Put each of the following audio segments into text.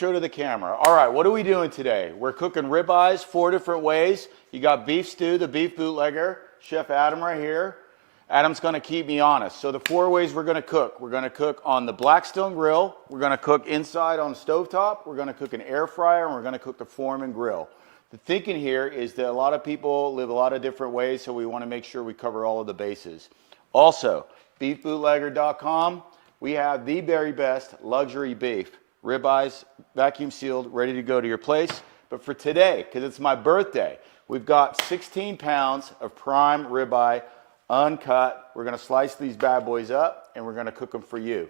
Show to the camera. All right, what are we doing today? We're cooking ribeyes 4 different ways. You got beef stew, the beef bootlegger, Chef Adam right here. Adam's gonna keep me honest. So the 4 ways we're gonna cook. We're gonna cook on the Blackstone grill. We're gonna cook inside on the stovetop. We're gonna cook an air fryer, and we're gonna cook the Foreman grill. The thinking here is that a lot of people live a lot of different ways, so we wanna make sure we cover all of the bases. Also, beefbootlegger.com, we have the very best luxury beef. Ribeyes, vacuum sealed, ready to go to your place. But for today, because it's my birthday, we've got 16 pounds of prime ribeye, uncut. We're gonna slice these bad boys up and we're gonna cook them for you.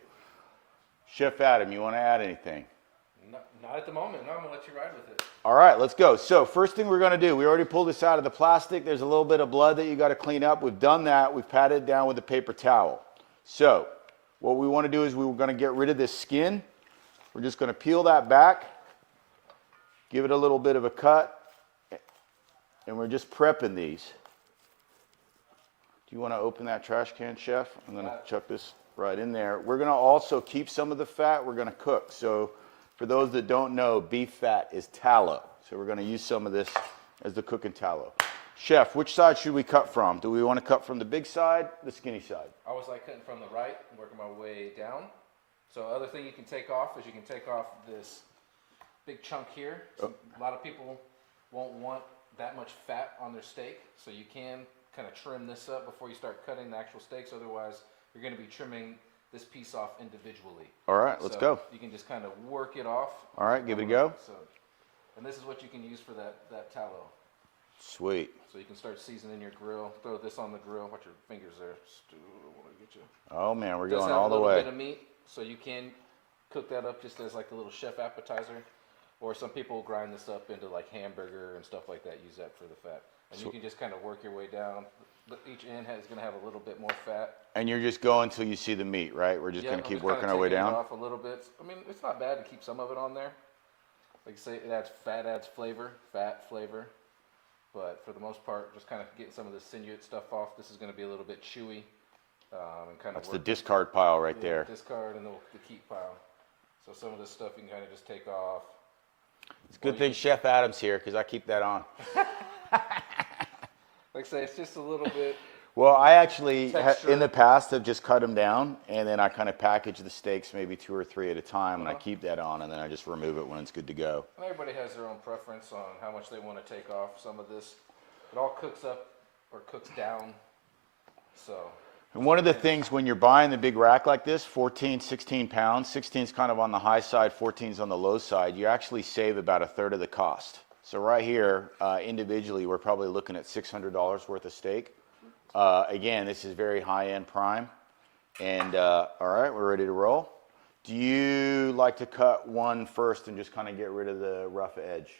Chef Adam, you wanna add anything? Not at the moment, no, I'm gonna let you ride with it. All right, let's go. So first thing we're gonna do, we already pulled this out of the plastic. There's a little bit of blood that you gotta clean up. We've done that, we've patted it down with a paper towel. So what we wanna do is we're gonna get rid of this skin. We're just gonna peel that back, give it a little bit of a cut, and we're just prepping these. Do you wanna open that trash can, Chef? I'm gonna chuck this right in there. We're gonna also keep some of the fat we're gonna cook. So for those that don't know, beef fat is tallow. So we're gonna use some of this as the cooking tallow. Chef, which side should we cut from? Do we wanna cut from the big side, the skinny side? I always like cutting from the right and working my way down. So other thing you can take off is you can take off this big chunk here. So a lot of people won't want that much fat on their steak. So you can kind of trim this up before you start cutting the actual steaks. Otherwise, you're gonna be trimming this piece off individually. All right, let's go. You can just kind of work it off. All right, give it a go. So, and this is what you can use for that tallow. Sweet. So you can start seasoning your grill. Throw this on the grill. Watch your fingers there. Stu, I want to get you. Oh man, we're It does going have all the way. a little bit of meat, so you can cook that up just as like a little chef appetizer. Or some people grind this up into like hamburger and stuff like that. Use that for the fat. And you can just kind of work your way down. Each end is going to have a little bit more fat. And you're just going till you see the meat, right? We're just going to keep working our way down. Off a little bit. I mean, it's not bad to keep some of it on there. Like you say, it adds fat, adds flavor, fat flavor. But for the most part, just kind of getting some of the sinuate stuff off. This is going to be a little bit chewy. And kind That's of the discard pile right there. Discard and the keep pile. So some of this stuff you can kind of just take off. It's a good thing Chef Adam's here because I keep that on. Like I say, it's just a little bit. Well, I actually, texture. in the past, have just cut them down, and then I kind of package the steaks maybe 2 or 3 at a time, and I keep that on, and then I just remove it when it's good to go. And everybody has their own preference on how much they want to take off some of this. It all cooks up or cooks down. So. And one of the things when you're buying the big rack like this, 14, 16 pounds, 16 is kind of on the high side, 14 is on the low side, you actually save about 1/3 of the cost. So right here, individually, we're probably looking at $600 worth of steak. Again, this is very high-end prime. And all right, we're ready to roll. Do you like to cut one first and just kind of get rid of the rough edge?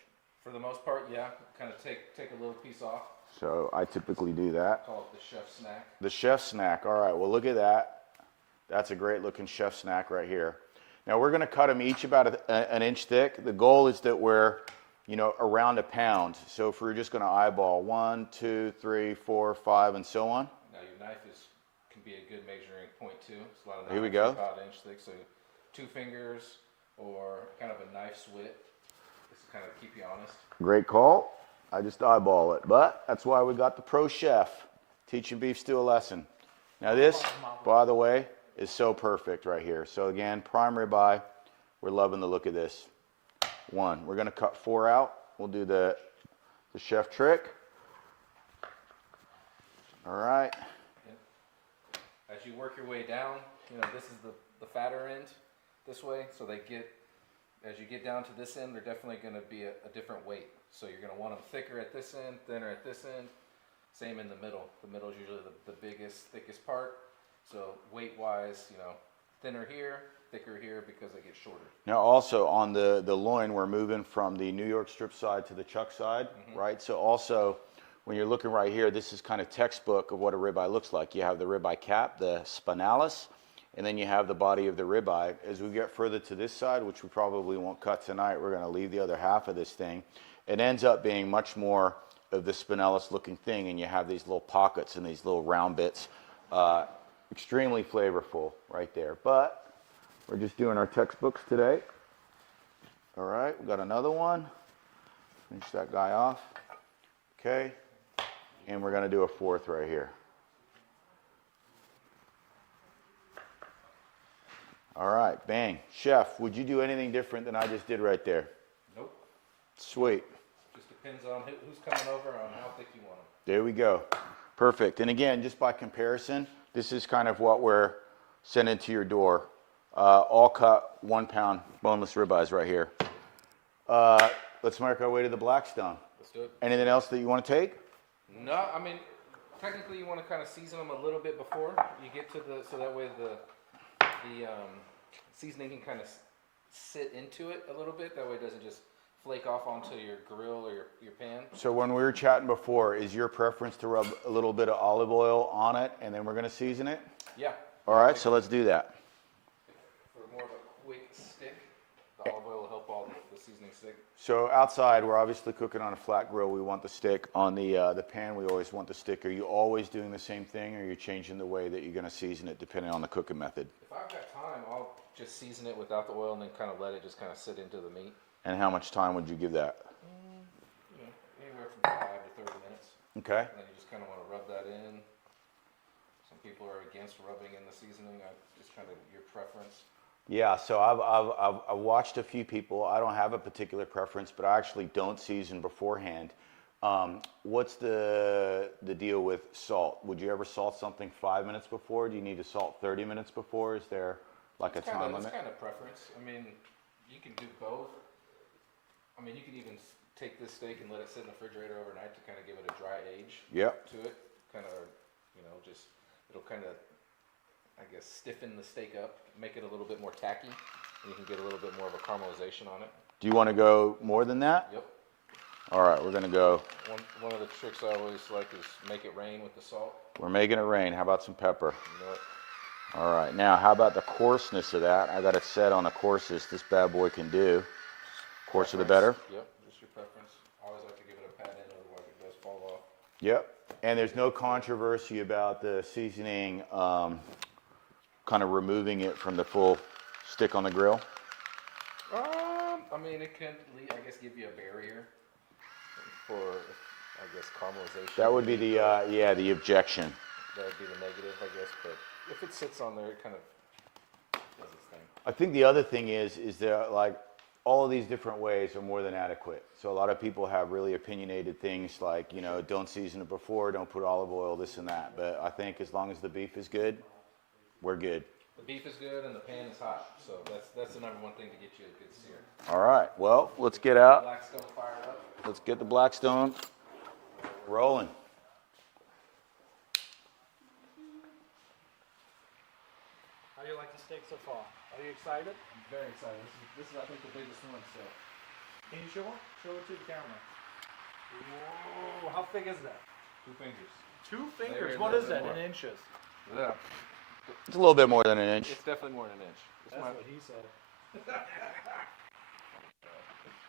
For the most part, yeah. Kind of take a little piece off. So I typically do that. Call it the chef snack. The chef snack. All right, well, look at that. That's a great looking chef snack right here. Now we're going to cut them each about an inch thick. The goal is that we're, you know, around 1 pound. So if we're just going to eyeball 1, 2, 3, 4, 5, and so on. Now your knife can be a good measuring point too. It's a lot of Here we go. about 1 inch thick. So 2 fingers or kind of a knife's width. This is kind of keep you honest. Great call. I just eyeball it, but that's why we got the pro chef teaching beef stew a lesson. Now this, by the way, is so perfect right here. So again, prime ribeye. We're loving the look of this. 1. We're going to cut 4 out. We'll do the chef trick. All right. As you work your way down, you know, this is the fatter end this way. So as you get down to this end, they're definitely going to be a different weight. So you're going to want them thicker at this end, thinner at this end. Same in the middle. The middle is usually the biggest, thickest part. So weight-wise, you know, thinner here, thicker here because they get shorter. Now also on the loin, we're moving from the New York strip side to the chuck side, right? So also when you're looking right here, this is kind of textbook of what a ribeye looks like. You have the ribeye cap, the spinalis, and then you have the body of the ribeye. As we get further to this side, which we probably won't cut tonight, we're going to leave the other half of this thing. It ends up being much more of the spinalis looking thing, and you have these little pockets and these little round bits. Extremely flavorful right there. But we're just doing our textbooks today. All right, we got another one. Finish that guy off. Okay. And we're going to do a fourth right here. All right, bang. Chef, would you do anything different than I just did right there? Nope. Sweet. Just depends on who's coming over, on how thick you want them. There we go. Perfect. And again, just by comparison, this is kind of what we're sending to your door. All cut 1 pound boneless ribeyes right here. Let's make our way to the Blackstone. Let's do it. Anything else that you want to take? No, I mean, technically you want to kind of season them a little bit before you get to so that way the seasoning can kind of sit into it a little bit. That way it doesn't just flake off onto your grill or your pan. So when we were chatting before, is your preference to rub a little bit of olive oil on it and then we're going to season it? Yeah. All right, so let's do that. For more of a quick stick, the olive oil will help all the seasoning stick. So outside, we're obviously cooking on a flat grill. We want the stick. On the pan, we always want the stick. Are you always doing the same thing, or are you changing the way that you're going to season it depending on the cooking method? If I've got time, I'll just season it without the oil and then kind of let it just kind of sit into the meat. And how much time would you give that? You know, anywhere from 5 to 30 minutes. Okay. And then you just kind of want to rub that in. Some people are against rubbing in the seasoning. I just kind of your preference. Yeah, so I've watched a few people. I don't have a particular preference, but I actually don't season beforehand. What's the deal with salt? Would you ever salt something 5 minutes before? Do you need to salt 30 minutes before? Is there like a time limit? It's kind of preference. I mean, you can do both. I mean, you can even take this steak and let it sit in the refrigerator overnight to kind of give it a dry age to it. Kind of, you know, just, it'll kind of, I guess, stiffen the steak up, make it a little bit more tacky, and you can get a little bit more of a caramelization on it. Do you want to go more than that? Yep. All right, we're going to go. One of the tricks I always like is make it rain with the salt. We're making it rain. How about some pepper? You know it. All right, now how about the coarseness of that? I got it set on the coarsest this bad boy can do. Coarser the better? Yep, just your preference. I always like to give it a pat in, otherwise it does fall off. Yep, and there's no controversy about the seasoning kind of removing it from the full stick on the grill? I mean, it can, I guess, give you a barrier for, I guess, caramelization. That would be the, the objection. That would be the negative, I guess, but if it sits on there, it kind of does its thing. I think the other thing is that, like, all of these different ways are more than adequate. So a lot of people have really opinionated things like, you know, don't season it before, don't put olive oil, this and that. But I think as long as the beef is good, we're good. The beef is good and the pan is hot, so that's the number one thing to get you a good sear. All right, well, let's get out. Blackstone fired up. Let's get the Blackstone rolling. How do you like the steak so far? Are you excited? I'm very excited. This is I think, the biggest one, so. Can you show it? Show it to the camera. Whoa, how big is that? 2 fingers. 2 fingers? Maybe a What little is bit that, more. in inches? Yeah. It's a little bit more than an inch. It's definitely more than an inch. That's what he said.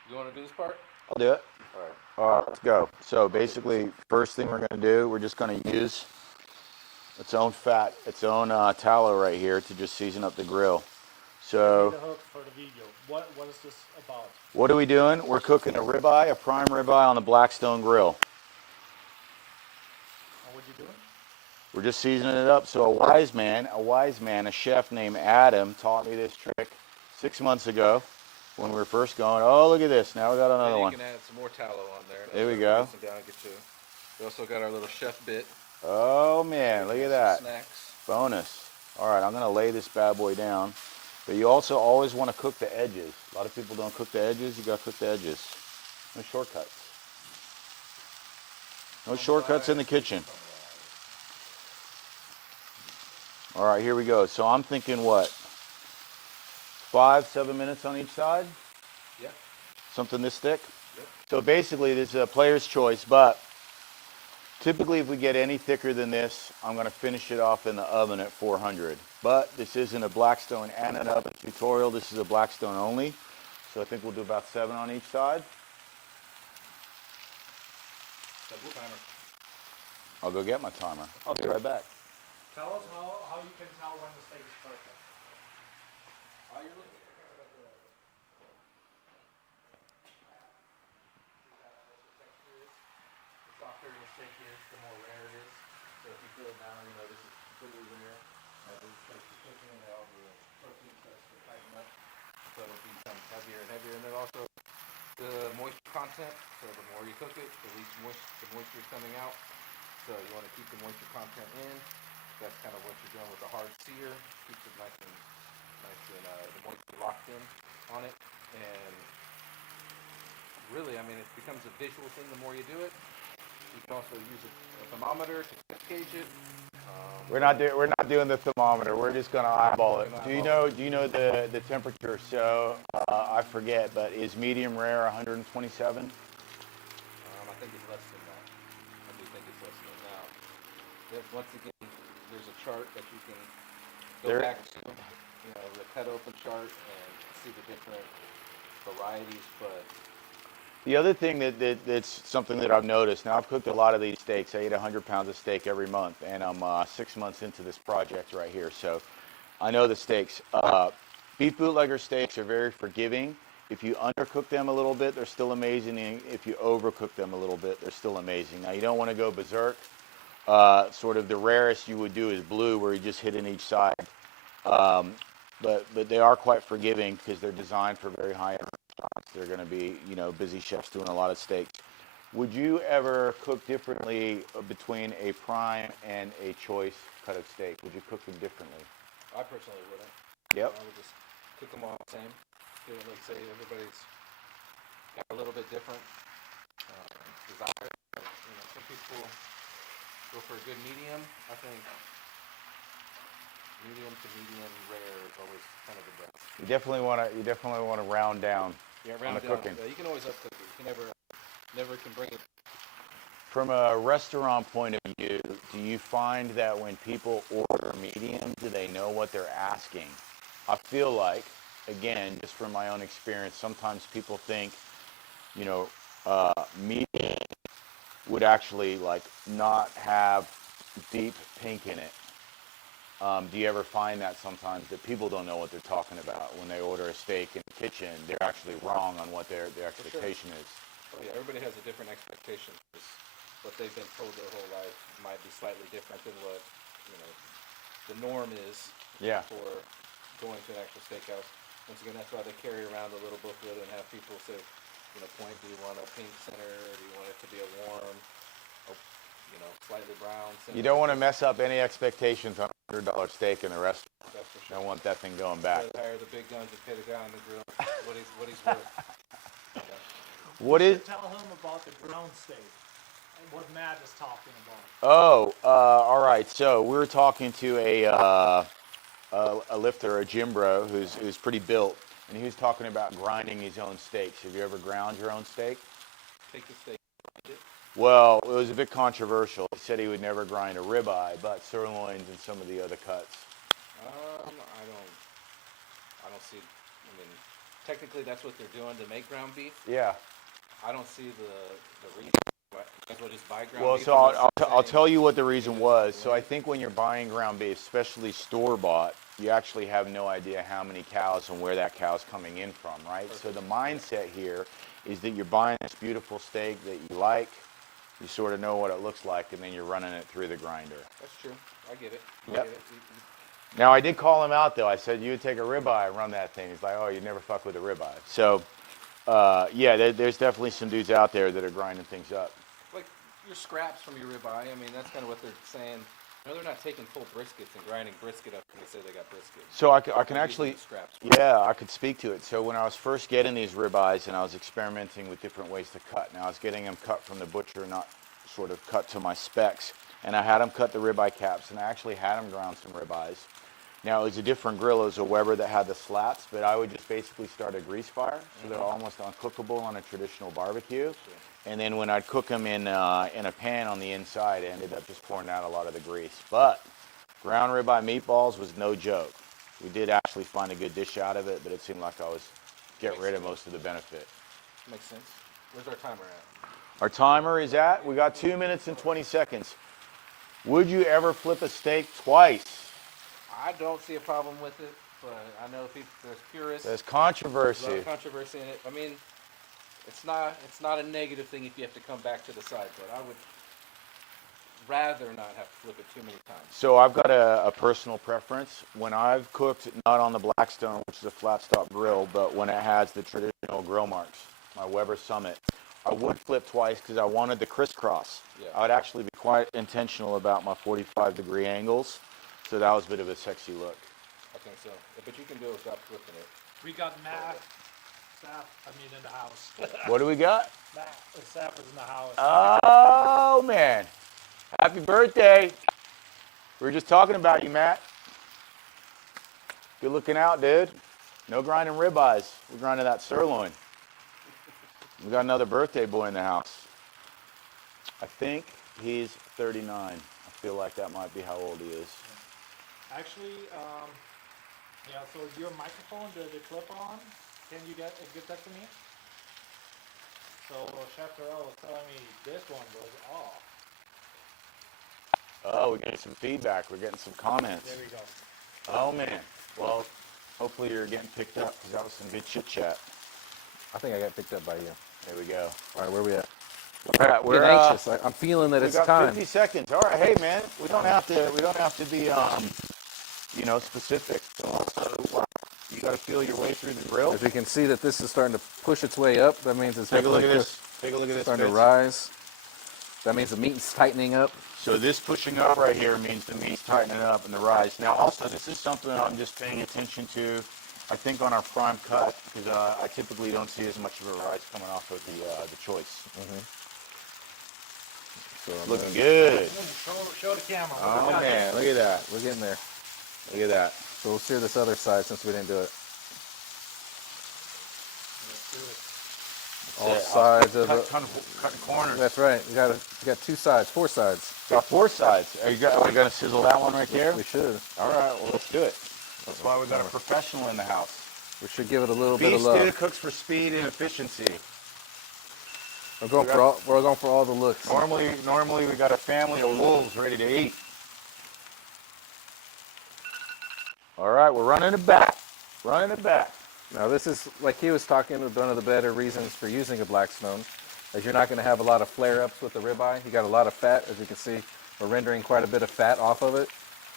You want to do this part? I'll do it. All right. All right, let's go. So basically, first thing we're going to do, we're just going to use its own fat, its own tallow right here to just season up the grill. So The hook for the video. What is this about? what are we doing? We're cooking a ribeye, a prime ribeye on the Blackstone grill. And what you doing? We're just seasoning it up. So a wise man, a chef named Adam taught me this trick 6 months ago when we were first going. Oh, look at this. Now we got another You one. can add some more tallow on there. There we go. Down and get you. We also got our little chef bit. Oh, man, look at that. Snacks. Bonus. All right, I'm going to lay this bad boy down. But you also always want to cook the edges. A lot of people don't cook the edges. You got to cook the edges. No shortcuts. No shortcuts in the kitchen. All right, here we go. So I'm thinking what? 5, 7 minutes on each side? Yeah. Something this thick? Yep. So basically, this is a player's choice, but typically if we get any thicker than this, I'm going to finish it off in the oven at 400. But this isn't a Blackstone and an oven tutorial. This is a Blackstone only. So I think we'll do about 7 on each side. Set the timer. I'll go get my timer. I'll be right back. Tell us how you can tell when the steak is perfect. steak is, the more rare it is. So if you feel it down, you know, this is completely rare. As it starts to cook in, all the protein starts to tighten up. So it'll become heavier and heavier. And then also the moisture content. So the more you cook it, the least the moisture is coming out. So you want to keep the moisture content in. That's kind of what you're doing with the hard sear. Keeps it nice and the moisture locked in on it. And really, I mean, it becomes a visual thing the more you do it. You can also use a thermometer to gauge it. We're not doing the thermometer. We're just going to eyeball it. Do you know the temperature? So I forget, but is medium rare 127? I think it's less than that. I do think it's less than that. Once again, there's a chart that you can go back to, you know, the cut open chart and see the different varieties, but the other thing that's something that I've noticed, now I've cooked a lot of these steaks. I eat 100 pounds of steak every month, and I'm 6 months into this project right here, so I know the steaks. Beef bootlegger steaks are very forgiving. If you undercook them a little bit, they're still amazing, and if you overcook them a little bit, they're still amazing. Now, you don't want to go berserk. Sort of the rarest you would do is blue, where you just hit in each side. But they are quite forgiving because they're designed for very high end restaurants. They're going to be, you know, busy chefs doing a lot of steaks. Would you ever cook differently between a prime and a choice cut of steak? Would you cook them differently? I personally wouldn't. Yep. I would just cook them all the same. Let's say everybody's got a little bit different desire. You know, some people go for a good medium. I think medium to medium rare is always kind of the best. You definitely want to round down on the cooking. You can always up cook it. You can never can bring it. From a restaurant point of view, do you find that when people order medium, do they know what they're asking? I feel like, again, just from my own experience, sometimes people think, you know, medium would actually like not have deep pink in it. Do you ever find that sometimes that people don't know what they're talking about when they order a steak in the kitchen? They're actually wrong on what their expectation is. Oh, yeah, everybody has a different expectation. What they've been told their whole life might be slightly different than what, you know, the norm is. Yeah. For going to an actual steakhouse. Once again, that's why they carry around a little booklet and have people say, you know, point, do you want a pink center, or do you want it to be a warm, you know, slightly brown center? You don't want to mess up any expectations on a $100 steak in the restaurant. That's for sure. Don't want that thing going back. Hire the big guns and pay the guy on the grill what he's worth. Okay. What is? Tell him about the ground steak and what Matt is talking about. Oh, all right. So we were talking to a lifter, a gym bro, who's pretty built, and he was talking about grinding his own steaks. Have you ever ground your own steak? Take the steak. Well, it was a bit controversial. He said he would never grind a ribeye, but sirloins and some of the other cuts. I don't see. I mean, technically, that's what they're doing to make ground beef. Yeah. I don't see the reason. That's what just buy ground Well, beef. so I'll tell you what the reason was. So I think when you're buying ground beef, especially store-bought, you actually have no idea how many cows and where that cow's coming in from, right? Perfect. So the mindset here is that you're buying this beautiful steak that you like, you sort of know what it looks like, and then you're running it through the grinder. That's true. I get it. Yep. Now, I did call him out, though. I said, you would take a ribeye and run that thing. He's like, oh, you never fuck with a ribeye. So, yeah, there's definitely some dudes out there that are grinding things up. Like your scraps from your ribeye, I mean, that's kind of what they're saying. No, they're not taking full briskets and grinding brisket up when they say they got brisket. So I can actually, scraps. Yeah, I could speak to it. So when I was first getting these ribeyes and I was experimenting with different ways to cut, now I was getting them cut from the butcher, not sort of cut to my specs. And I had them cut the ribeye caps, and I actually had them ground some ribeyes. Now, it was a different grill. It was a Weber that had the slats, but I would just basically start a grease fire, so they're almost uncookable on a traditional barbecue. Sure. And then when I'd cook them in a pan on the inside, I ended up just pouring out a lot of the grease. But ground ribeye meatballs was no joke. We did actually find a good dish out of it, but it seemed like I was getting rid of most of the benefit. Makes sense. Where's our timer at? Our timer is at, we got 2 minutes and 20 seconds. Would you ever flip a steak twice? I don't see a problem with it, but I know people, there's purists. There's controversy. There's a lot of controversy in it. I mean, it's not a negative thing if you have to come back to the side, but rather not have to flip it too many times. So I've got a personal preference. When I've cooked, not on the Blackstone, which is a flat stop grill, but when it has the traditional grill marks, my Weber Summit, I would flip twice because I wanted the crisscross. Yeah. I would actually be quite intentional about my 45-degree angles, so that was a bit of a sexy look. I think so. But you can do it without flipping it. We got Matt, Saf, in the house. What do we got? Matt, Saf is in the house. Oh, man. Happy birthday. We were just talking about you, Matt. Good looking out, dude. No grinding ribeyes. We're grinding that sirloin. We got another birthday boy in the house. I think he's 39. I feel like that might be how old he is. Actually, yeah, so your microphone, the clip on, can you get that to me? So Chef Terrell was telling me this one was off. Oh, we're getting some feedback. We're getting some comments. There we go. Oh, man. Well, hopefully you're getting picked up because that was some good chit chat. I think I got picked up by you. There we go. All right, where we at? We're Getting anxious. I'm feeling that we it's got time. 50 seconds. All right, hey man, we don't have to be specific. So also, you got to feel your way through the grill. As we can see that this is starting to push its way up, that means it's Take a look at definitely this. Take a look at this. starting to Vince. rise. That means the meat's tightening up. So this pushing up right here means the meat's tightening up and the rise. Now also, this is something I'm just paying attention to. I think on our prime cut, because I typically don't see as much of a rise coming off of the choice. So Looking good. Show the camera. Oh man, look at that. we're getting there. Look at that. So we'll sear this other side since we didn't do it. All Yeah, sides of the. cutting corners. That's right. We got 2 sides, 4 sides. Got 4 sides. Are we going to sizzle that one right there? We should. All right, well, let's do it. That's why we got a professional in the house. We should give it a little bit Beef of love. stew cooks for speed and efficiency. We're going for all the looks. Normally we got a family of wolves ready to eat. All right, we're running it back. Running it back. Now this is, like he was talking, one of the better reasons for using a Blackstone, is you're not going to have a lot of flare-ups with the ribeye. You got a lot of fat, as you can see. We're rendering quite a bit of fat off of it.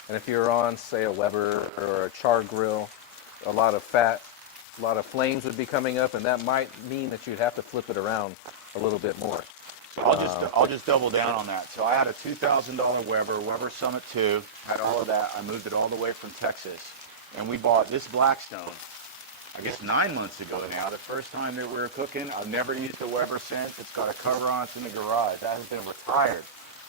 And if you're on, say, a Weber or a char grill, a lot of fat, a lot of flames would be coming up, and that might mean that you'd have to flip it around a little bit more. So I'll just double down on that. So I had a $2,000 Weber Summit 2, had all of that. I moved it all the way from Texas, and we bought this Blackstone, I guess 9 months ago now. The first time that we were cooking, I've never used a Weber since. It's got a cover on it in the garage. That has been retired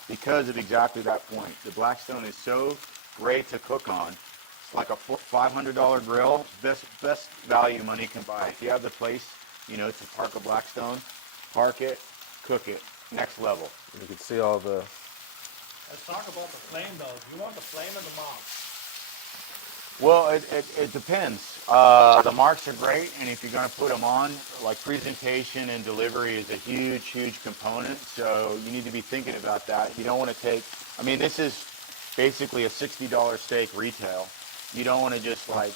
because of exactly that point. The Blackstone is so great to cook on. It's like a $500 grill, best value money can buy. If you have the place, to park a Blackstone, park it, cook it, next level. You can see all the... Let's talk about the flame though. Do you want the flame or the mark? Well, it depends. The marks are great, and if you're going to put them on, like presentation and delivery is a huge component, so you need to be thinking about that. You don't want to take, this is basically a $60 steak retail. You don't want to just like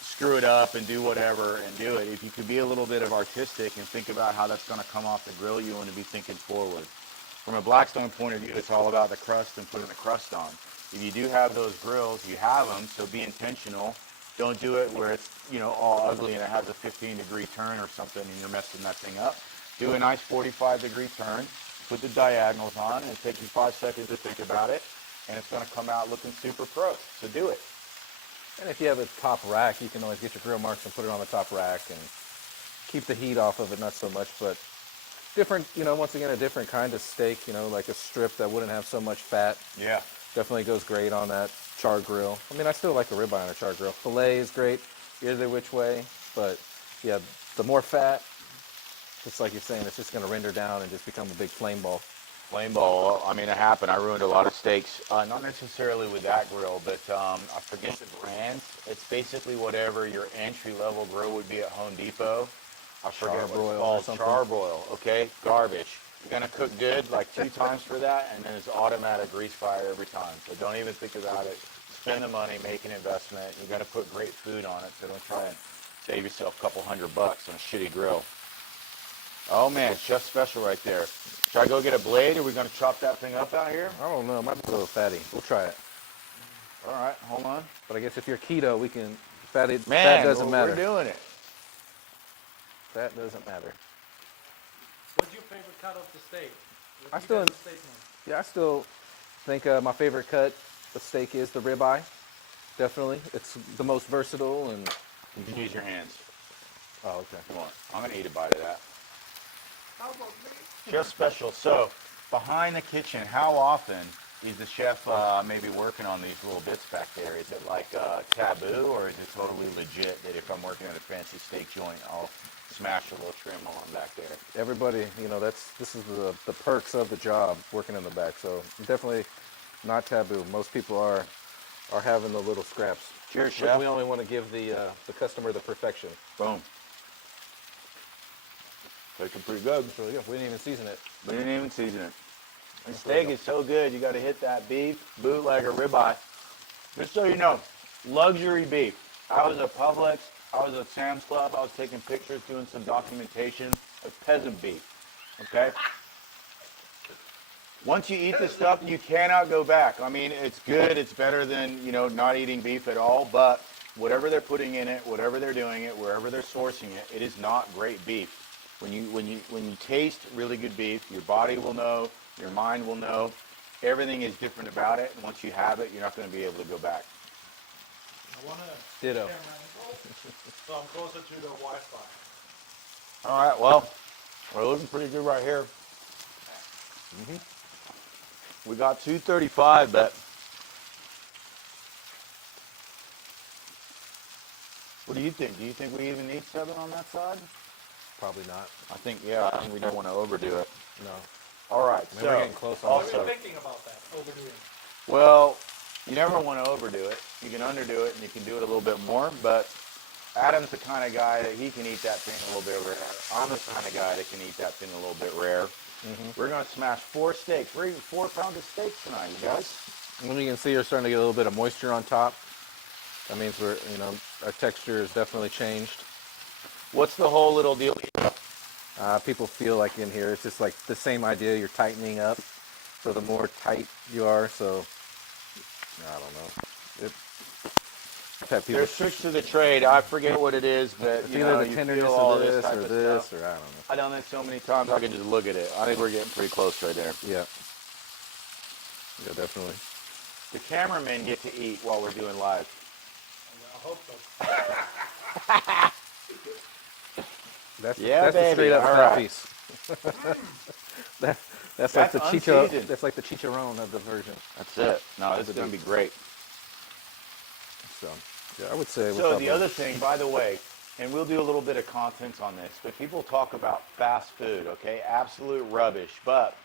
screw it up and do whatever and do it. If you could be a little bit of artistic and think about how that's going to come off the grill, you want to be thinking forward. From a Blackstone point of view, it's all about the crust and putting the crust on. If you do have those grills, you have them, so be intentional. Don't do it where it's, all ugly and it has a 15-degree turn or something and you're messing that thing up. Do a nice 45-degree turn, put the diagonals on, and take you 5 seconds to think about it, and it's going to come out looking super pro. So do it. And if you have a top rack, you can always get your grill marks and put it on the top rack and keep the heat off of it, not so much, but different, once again, a different kind of steak, like a strip that wouldn't have so much fat. Yeah. Definitely goes great on that char grill. I still like a ribeye on a char grill. Filet is great either which way, but yeah, the more fat, just like you're saying, it's just going to render down and just become a big flame ball. Flame ball, it happened. I ruined a lot of steaks. Not necessarily with that grill, but I forget the brand. It's basically whatever your entry-level grill would be at Home Depot. I forget what it's called. Charbroil, okay? Garbage. You're going to cook good like 2 times for that, and then it's automatic grease fire every time. So don't even think about it. Spend the money, make an investment. You're going to put great food on it, so don't try and save yourself a couple $100 on a shitty grill. Oh man, chef special right there. Should I go get a blade? Or are we going to chop that thing up out here? I don't know. It might be a little fatty. We'll try it. All right, hold on. But I guess if you're keto, we can. Fat Man, doesn't matter. we're doing it. Fat doesn't matter. What's your favorite cut of the steak? I still- The steak man? Yeah, I still think my favorite cut of steak is the ribeye. Definitely, it's the most versatile and. You can use your hands. Oh, okay. Come on. I'm going to eat a bite of that. How about me? Chef special. So, behind the kitchen, how often is the chef maybe working on these little bits back there? Is it like taboo, or is it totally legit that if I'm working at a fancy steak joint, I'll smash a little trim on back there? Everybody, this is the perks of the job, working in the back. So definitely not taboo. Most people are having the little scraps. Cheers, But chef. we only want to give the customer the perfection. Boom. Looking pretty good. So yeah, we didn't even season it. We didn't even season it. The steak is so good, you got to hit that beef, bootlegger, ribeye. Just so you know, luxury beef. I was at Publix, I was at Sam's Club, I was taking pictures, doing some documentation of peasant beef. Okay? Once you eat this stuff, you cannot go back. I mean, it's good, it's better than, not eating beef at all, but whatever they're putting in it, whatever they're doing it, wherever they're sourcing it, it is not great beef. When you taste really good beef, your body will know, your mind will know. Everything is different about it, and once you have it, you're not going to be able to go back. I want to Ditto. so I'm closer to the Wi-Fi. All right, well, we're looking pretty good right here. We got 235, but what do you think? Do you think we even need 7 on that side? Probably not. I think we don't want to overdo it. No. All right, Maybe we're getting close on What are also, you thinking about that? Overdoing. well, you never want to overdo it. You can underdo it, and you can do it a little bit more, but Adam's the kind of guy that he can eat that thing a little bit rare. I'm the kind of guy that can eat that thing a little bit rare. We're going to smash 4 steaks. We're eating 4 pounds of steaks tonight, you guys. And you can see, you're starting to get a little bit of moisture on top. That means our texture has definitely changed. What's the whole little deal? People feel like in here, it's just like the same idea. You're tightening up. So the more tight you are, so I don't know. I've had people. There's tricks to the trade. I forget what it is, but It's you either know, the you tenderness feel all of this this type or of this, stuff. or I don't know. I've done this so many times, I can just look at it. I think we're getting pretty close right there. Yeah. Yeah, definitely. The cameramen get to eat while we're doing live. I hope so. That's Yeah, the straight baby. up All fat right. piece. That's like the unseasoned. That's like the chicharron of the version. That's it. No, this is going to be great. So yeah, I would say. So the other thing, by the way, and we'll do a little bit of content on this, but people talk about fast food, okay? Absolute rubbish. But,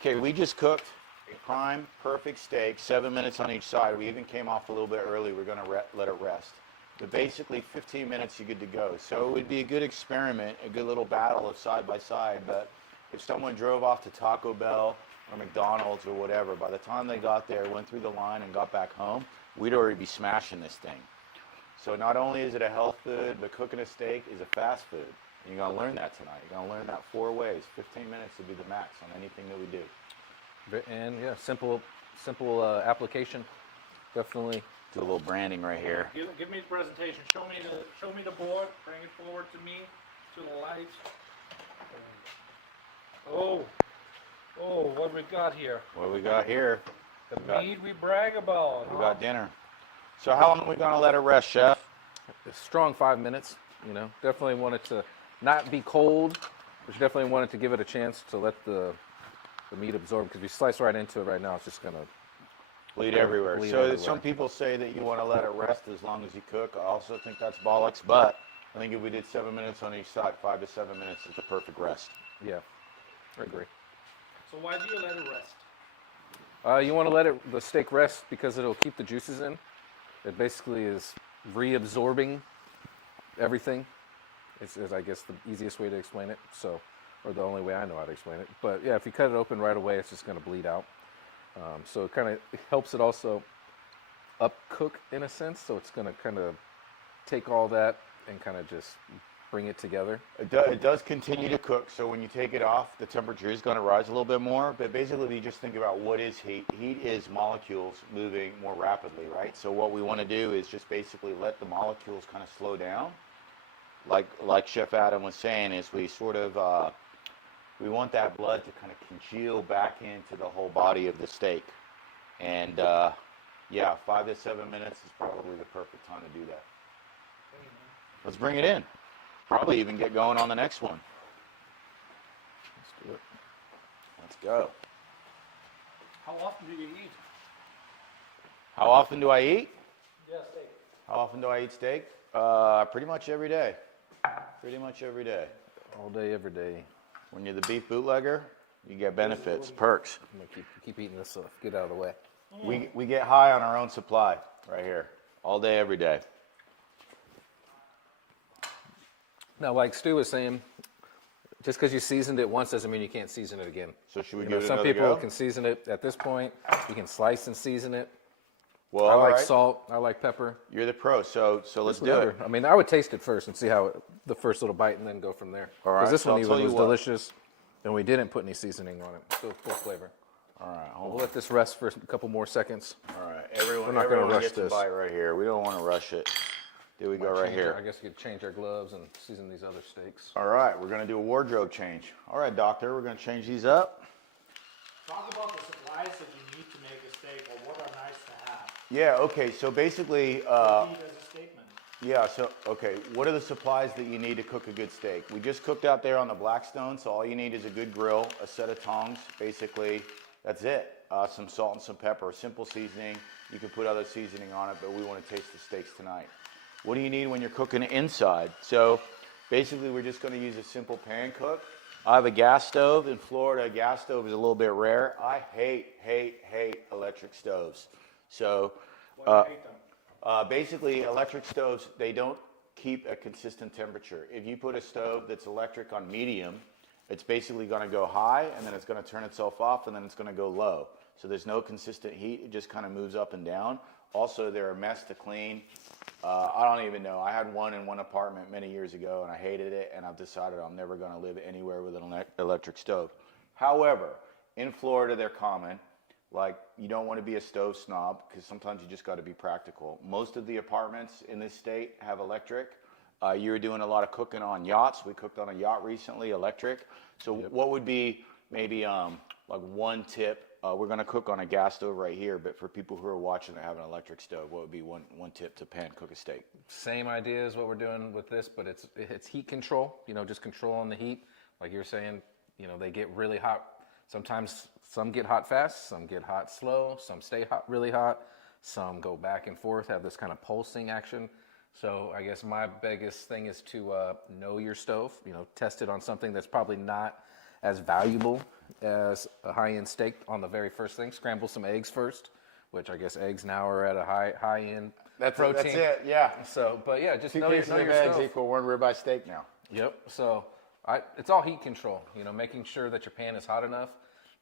okay, we just cooked a prime, perfect steak, 7 minutes on each side. We even came off a little bit early. We're going to let it rest. But basically, 15 minutes, you're good to go. So it would be a good experiment, a good little battle of side by side. But if someone drove off to Taco Bell or McDonald's or whatever, by the time they got there, went through the line and got back home, we'd already be smashing this thing. So not only is it a health food, but cooking a steak is a fast food. And you're going to learn that tonight. You're going to learn that 4 ways. 15 minutes would be the max on anything that we do. And yeah, simple application. Definitely. Do a little branding right here. Give me the presentation. Show me the board. Bring it forward to me, to the light. Oh, what we got here? What do we got here? The got- meat we brag about. We got dinner. So how long are we going to let it rest, Chef? A strong 5 minutes. Definitely wanted to not be cold, but you definitely wanted to give it a chance to let the meat absorb, because if you slice right into it right now, it's just gonna Bleed everywhere. Bleed So everywhere. some people say that you want to let it rest as long as you cook. I also think that's bollocks, but I think if we did 7 minutes on each side, 5 to 7 minutes is the perfect rest. Yeah, I agree. So why do you let it rest? You want to let the steak rest because it'll keep the juices in. It basically is reabsorbing everything. Is I guess the easiest way to explain it. So, or the only way I know how to explain it. But yeah, if you cut it open right away, it's just going to bleed out. So it kind of helps it also up cook in a sense. So it's going to kind of take all that and kind of just bring it together. It does continue to cook, so when you take it off, the temperature is going to rise a little bit more. But basically, you just think about what is heat. Heat is molecules moving more rapidly, right? So what we want to do is just basically let the molecules kind of slow down. Like Chef Adam was saying, is we sort of we want that blood to kind of congeal back into the whole body of the steak. And yeah, 5 to 7 minutes is probably the perfect time to do that. Let's bring it in. Probably even get going on the next one. Let's do it. Let's go. How often do you eat? How often do I eat? Yeah, steak. How often do I eat steak? Pretty much every day. Pretty much every day. All day, every day. When you're the beef bootlegger, you get benefits, perks. I'm gonna keep eating this stuff. Get out of the way. We get high on our own supply right here. All day, every day. Now, like Stu was saying, just because you seasoned it once doesn't mean you can't season it again. So should we You give know, it some another people go? can season it at this point. You can slice and season it. Well, I all like right. salt. I like pepper. You're the pro, so let's do Whatever. it. I mean, I would taste it first and see how the first little bite, and then go from there. All right, Because this so one I'll even tell you was what. delicious, and we didn't put any seasoning on it. Still full flavor. All right, We'll hold on. let this rest for a couple more seconds. All right, everyone, We're not gonna everyone rush gets a this. bite right here. We don't want to rush it. There we go, right Change here. I guess you could change our gloves and season these other steaks. All right, we're gonna do a wardrobe change. All right, doctor, we're gonna change these up. Talk about the supplies that you need to make a steak, or what are nice to have. Yeah, okay, so basically, Eat as a statement. yeah, so, okay, what are the supplies that you need to cook a good steak? We just cooked out there on the Blackstone, so all you need is a good grill, a set of tongs, basically, that's it. Some salt and some pepper, simple seasoning. You can put other seasoning on it, but we want to taste the steaks tonight. What do you need when you're cooking inside? So basically, we're just going to use a simple pan cook. I have a gas stove. In Florida, a gas stove is a little bit rare. I hate electric stoves. So Why do you hate them? basically, electric stoves, they don't keep a consistent temperature. If you put a stove that's electric on medium, it's basically going to go high, and then it's going to turn itself off, and then it's going to go low. So there's no consistent heat. It just kind of moves up and down. Also, they're a mess to clean. I don't even know. I had one in one apartment many years ago, and I hated it, and I've decided I'm never going to live anywhere with an electric stove. However, in Florida, they're common. Like, you don't want to be a stove snob, because sometimes you just got to be practical. Most of the apartments in this state have electric. You're doing a lot of cooking on yachts. We cooked on a yacht recently, electric. So what would be maybe like one tip? We're going to cook on a gas stove right here, but for people who are watching that have an electric stove, what would be one tip to pan cook a steak? Same idea as what we're doing with this, but it's heat control. You know, just controlling the heat. Like you're saying, you know, they get really hot. Sometimes some get hot fast, some get hot slow, some stay hot really hot, some go back and forth, have this kind of pulsing action. So I guess my biggest thing is to know your stove. You know, test it on something that's probably not as valuable as a high-end steak on the very first thing. Scramble some eggs first, which I guess eggs now are at a high-end protein. That's it, yeah. So, but yeah, just 2 know cases your of eggs stove. equal 1 ribeye steak now. Yep. So it's all heat control. You know, making sure that your pan is hot enough,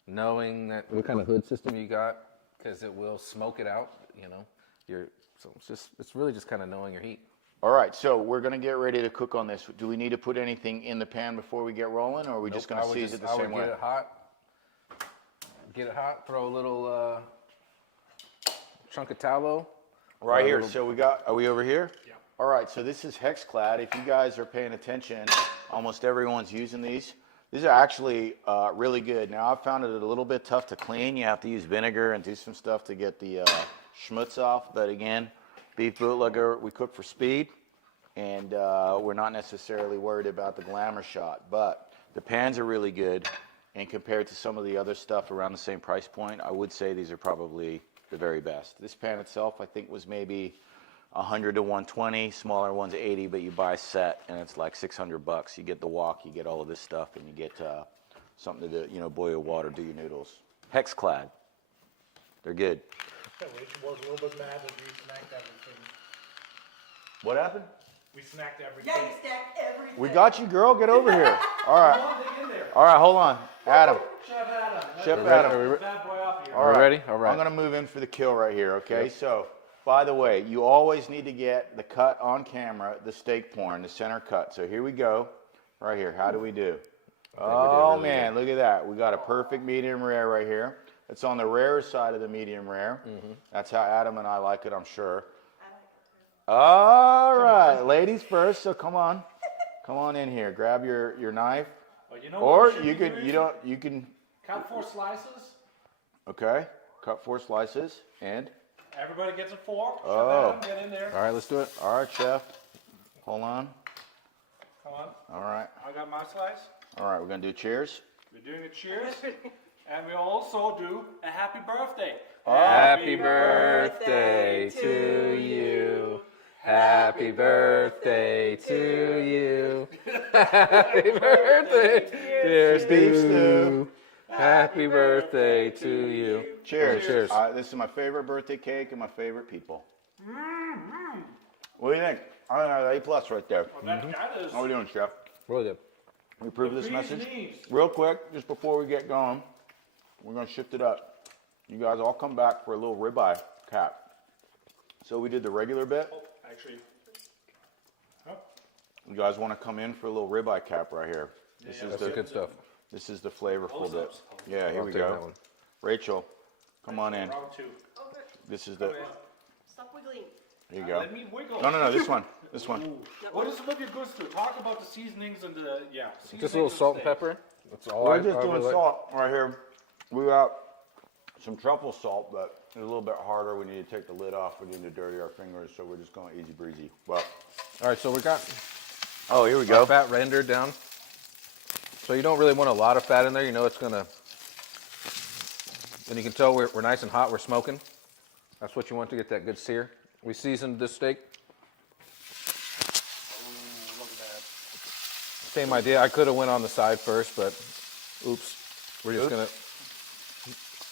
knowing that what kind of hood system you got, because it will smoke it out. You know, so it's really just kind of knowing your heat. All right, so we're going to get ready to cook on this. Do we need to put anything in the pan before we get rolling, or are we just going to season it the same way? Get it hot. Throw a little chunk of tallow. Right here. So are we over here? Yeah. All right, so this is Hexclad. If you guys are paying attention, almost everyone's using these. These are actually really good. Now, I've found it a little bit tough to clean. You have to use vinegar and do some stuff to get the schmutz off. But again, beef bootlegger, we cook for speed, and we're not necessarily worried about the glamour shot. But the pans are really good, and compared to some of the other stuff around the same price point, I would say these are probably the very best. This pan itself, I think, was maybe 100 to 120, smaller one's 80, but you buy a set, and it's like $600. You get the wok, you get all of this stuff, and you get something to do, you know, boil water, do your noodles. Hexclad, they're good. Rachel was a little bit mad that we snacked everything. What happened? We snacked everything. Yeah, you stacked everything. We got you, girl. Get over here. All right. Come on, dig in there. All right, hold on. Adam. Chef Adam. Chef Let's Adam. get this bad boy up here. All right. ready? All right. I'm going to move in for the kill right here, okay? Yep. So by the way, you always need to get the cut on camera, the steak porn, the center cut. So here we go, right here. How do we do? Oh really man, look at that. We got a perfect medium rare right here. It's on the rarer side of the medium rare. That's how Adam and I like it, I'm sure. All right, ladies first. So come on in here. Grab your knife, Well, you know or what we should you be can doing? you can. Cut 4 slices. Okay, cut 4 slices and. Everybody gets a fork. Oh. Shut down, get in there. All right, let's do it. All right, chef. Hold on. Come on. All right. I got my slice. All right, we're gonna do cheers. We're doing a cheers. And we also do a happy birthday. Happy birthday to you. Happy birthday to you. Happy birthday, dear Beef stew. Happy birthday to you. Cheers. Cheers. This is my favorite birthday cake and my favorite people. What do you think? I think that's A plus right there. Well, that is How we doing, chef? Really good. We approve the this bee's message? knees. Real quick, just before we get going, we're gonna shift it up. You guys all come back for a little ribeye cap. So we did the regular bit. Oh, actually. Oh, You guys want to come in for a little ribeye cap right here? This is That's the the good stuff. This is the flavorful bit. Close-ups. Yeah, here I'll we take that go. one. Rachel, come on in. round 2. Okay. This is the. Okay. Stop wiggling. Here you go. Let me wiggle. No, this one. This one. Ooh. What is with your goods to talk about the seasonings and the seasonings Just a little salt and steak. pepper. That's all We're just doing really like. salt right here. We got some truffle salt, but it's a little bit harder. We need to take the lid off. We need to dirty our fingers, so we're just going easy breezy. Well, All right, so we got oh, here we our go. fat rendered down. So you don't really want a lot of fat in there. You know it's gonna. And you can tell we're nice and hot. We're smoking. That's what you want to get that good sear. We seasoned this steak. Ooh, look at that. Same idea. I could have went on the side first, but oops. We're just Oops. gonna.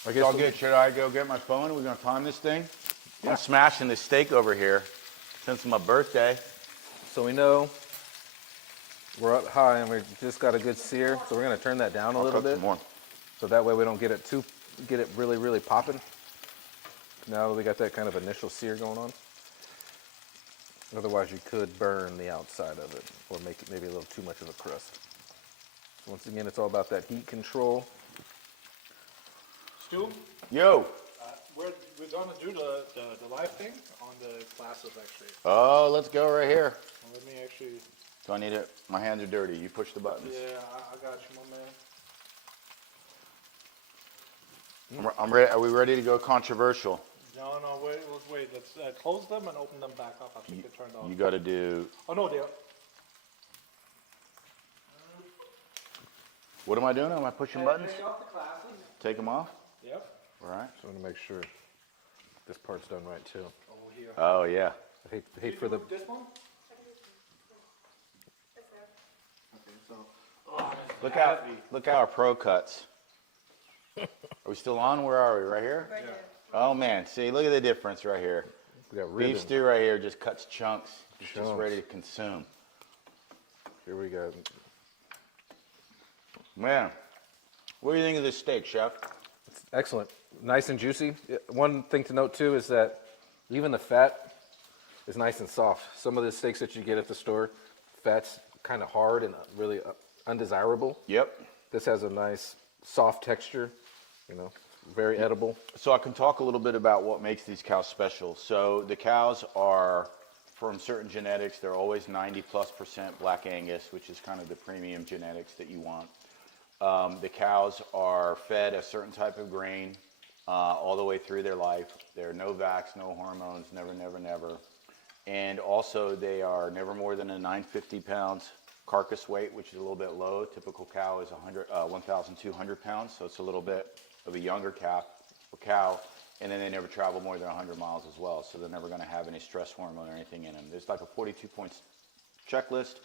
I It's all guess good. Should I go get my phone? We're going to time this thing? I'm smashing this steak over here since my birthday. so we know we're up high and we just got a good sear. So we're gonna turn that down a I'll little cook bit, some more. so that way we don't get it really popping. Now that we got that kind of initial sear going on. Otherwise, you could burn the outside of it or make it maybe a little too much of a crust. So once again, it's all about that heat control. Stu, Yo. we're gonna do the live thing on the classes actually. Oh, let's go right here. Well, let me actually. Do I need it? My hands are dirty. You push the buttons. Yeah, I got you, my man. I'm ready. Are we ready to go controversial? No, wait, let's wait. Let's close them and open them back up. I think they turned off. You got to do. Oh no, they're. What am I doing? Am I pushing buttons? Take off the classes. Take them off? Yep. All right. So I want to make sure this part's done right too. Over here. Oh, yeah. I hate for the. This one? Okay, so. Oh, it's Look out. heavy. Look out our pro cuts. Are we still on? Where are we? Right here? Right there. Oh, man. See, look at the difference right here. We got Beef ribbon. stew right here just cuts chunks. It's just Chunks. ready to consume. Here we go. Man, what do you think of this steak, chef? Excellent. Nice and juicy. One thing to note too is that even the fat is nice and soft. Some of the steaks that you get at the store, fat's kind of hard and really undesirable. Yep. This has a nice soft texture, very edible. So I can talk a little bit about what makes these cows special. So the cows are from certain genetics. They're always 90+% Black Angus, which is kind of the premium genetics that you want. The cows are fed a certain type of grain all the way through their life. There are no vacs, no hormones, never. And also they are never more than a 950 pounds carcass weight, which is a little bit low. Typical cow is 1,200 pounds, so it's a little bit of a younger cow. And then they never travel more than 100 miles as well, so they're never going to have any stress hormone or anything in them. There's like a 42 points checklist,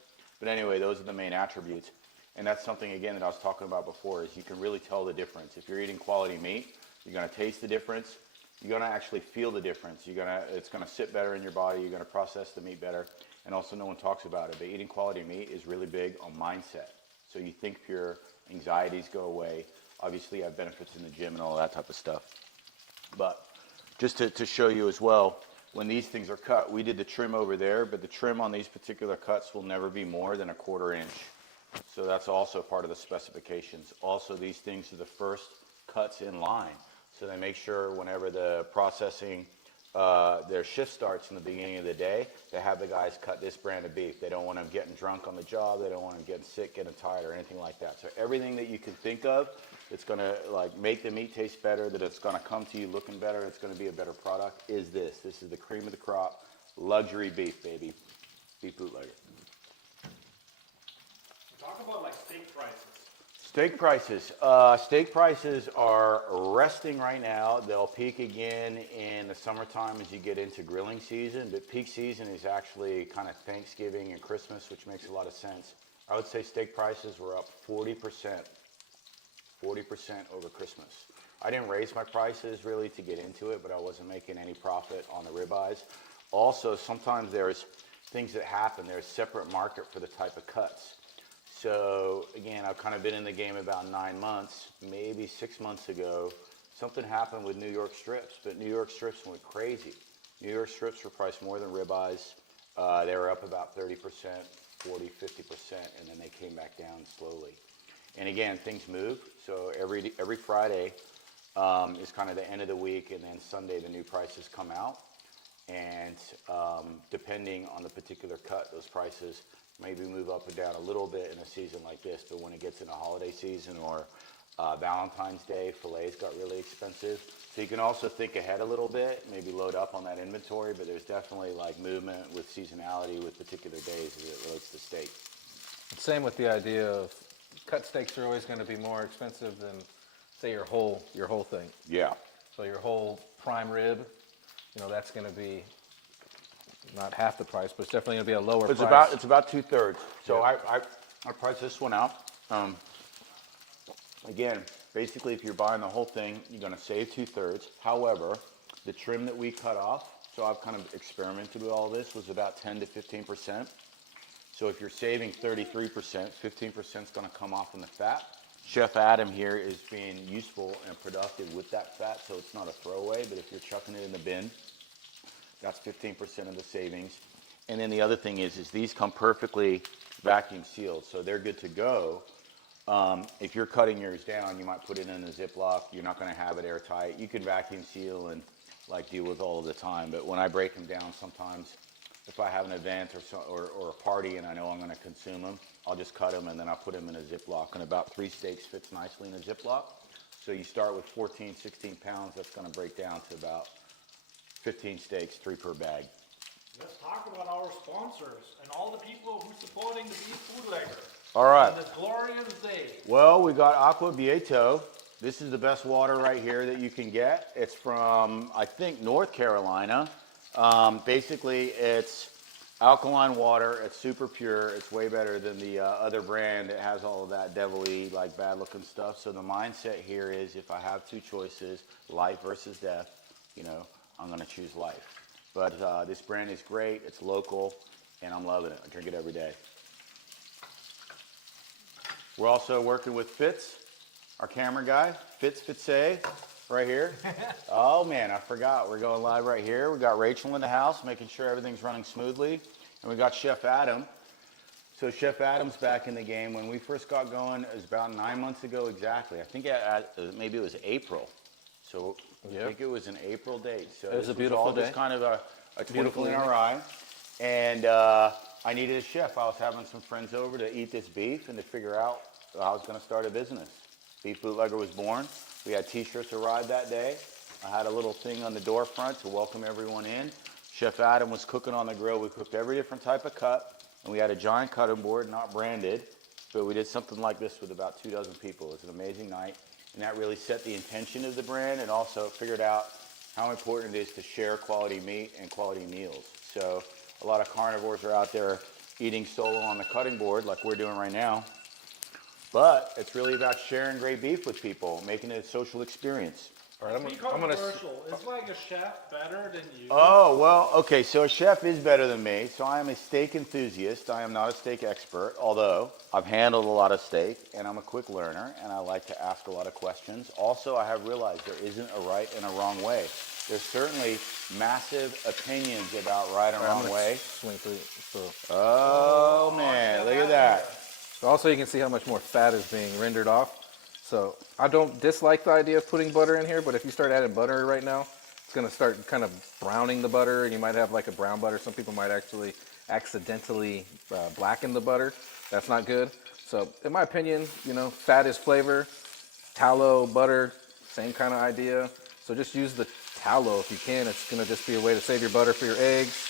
but anyway, those are the main attributes. And that's something, again, that I was talking about before, is you can really tell the difference. If you're eating quality meat, you're going to taste the difference. You're going to actually feel the difference. It's going to sit better in your body. You're going to process the meat better. And also, no one talks about it, but eating quality meat is really big on mindset. So you think pure, anxieties go away. Obviously, you have benefits in the gym and all that type of stuff. But just to show you as well, when these things are cut. We did the trim over there, but the trim on these particular cuts will never be more than a 1/4 inch. So that's also part of the specifications. Also, these things are the first cuts in line. So they make sure whenever the processing, their shift starts in the beginning of the day, they have the guys cut this brand of beef. They don't want them getting drunk on the job. They don't want them getting sick, getting tired, or anything like that. So everything that you can think of that's going to like make the meat taste better, that it's going to come to you looking better, it's going to be a better product, is this. This is the cream of the crop, luxury beef, baby. Beef bootlegger. Talk about like steak prices. Steak prices are resting right now. They'll peak again in the summertime as you get into grilling season, but peak season is actually kind of Thanksgiving and Christmas, which makes a lot of sense. I would say steak prices were up 40% over Christmas. I didn't raise my prices really to get into it, but I wasn't making any profit on the ribeyes. Also, sometimes there's things that happen. There's a separate market for the type of cuts. So again, I've kind of been in the game about 9 months, maybe 6 months ago. Something happened with New York strips, but New York strips went crazy. New York strips were priced more than ribeyes. They were up about 30%, 40, 50%, and then they came back down slowly. And again, things move. So every Friday is kind of the end of the week, and then Sunday the new prices come out. And depending on the particular cut, those prices maybe move up and down a little bit in a season like this, but when it gets into holiday season or Valentine's Day, fillets got really expensive. So you can also think ahead a little bit, maybe load up on that inventory, but there's definitely like movement with seasonality with particular days as it relates to steak. Same with the idea of cut steaks are always going to be more expensive than, say, your whole thing. Yeah. So your whole prime rib, that's going to be not half the price, but it's definitely going to be a lower price. It's about 2/3. So Yeah. I priced this one out. Again, basically, if you're buying the whole thing, you're going to save 2/3. However, the trim that we cut off, so I've kind of experimented with all this, was about 10 to 15%. So if you're saving 33%, 15% is going to come off in the fat. Chef Adam here is being useful and productive with that fat, so it's not a throwaway, but if you're chucking it in the bin, that's 15% of the savings. And then the other thing is these come perfectly vacuum sealed, so they're good to go. If you're cutting yours down, you might put it in a Ziploc. You're not going to have it airtight. You can vacuum seal and like deal with all of the time, but when I break them down, sometimes if I have an event or a party and I know I'm going to consume them, I'll just cut them and then I'll put them in a Ziploc. And about 3 steaks fits nicely in a Ziploc. So you start with 14, 16 pounds. That's going to break down to about 15 steaks, 3 per bag. Let's talk about our sponsors and all the people who are supporting the Beef Bootlegger. All right. On this glorious day. Well, we got Aqua Bieto. This is the best water right here that you can get. It's from, I think, North Carolina. Basically, it's alkaline water. It's super pure. It's way better than the other brand that has all of that devilly, like bad-looking stuff. So the mindset here is if I have 2 choices, life versus death, I'm going to choose life. But this brand is great. It's local, and I'm loving it. I drink it every day. We're also working with Fitz, our camera guy. Fitze, right here. Oh, man, I forgot. We're going live right here. We got Rachel in the house, making sure everything's running smoothly. And we got Chef Adam. So Chef Adam's back in the game. When we first got going, it was about 9 months ago exactly. I think maybe it was April. So I think it was an April date. So it was a beautiful day. Just kind of a twinkle in our eye. And I needed a chef. I was having some friends over to eat this beef and to figure out how I was going to start a business. Beef Bootlegger was born. We had T-shirts arrive that day. I had a little thing on the door front to welcome everyone in. Chef Adam was cooking on the grill. We cooked every different type of cut. And we had a giant cutting board, not branded. But we did something like this with about 24 people. It was an amazing night. And that really set the intention of the brand and also figured out how important it is to share quality meat and quality meals. So a lot of carnivores are out there eating solo on the cutting board like we're doing right now. But it's really about sharing great beef with people, making it a social experience. All right, Be controversial. Is like a chef better than you? Oh, well, okay, so a chef is better than me. So I am a steak enthusiast. I am not a steak expert, although I've handled a lot of steak, and I'm a quick learner, and I like to ask a lot of questions. Also, I have realized there isn't a right and a wrong way. there's certainly massive opinions about right and All right, I'm wrong gonna way. swing through. So Oh man, look at that. also you can see how much more fat is being rendered off. So I don't dislike the idea of putting butter in here, but if you start adding butter right now, it's gonna start kind of browning the butter, and you might have like a brown butter. Some people might actually accidentally blacken the butter. That's not good. So in my opinion, you know, fat is flavor. Tallow, butter, same kind of idea. So just use the tallow if you can. It's gonna just be a way to save your butter for your eggs.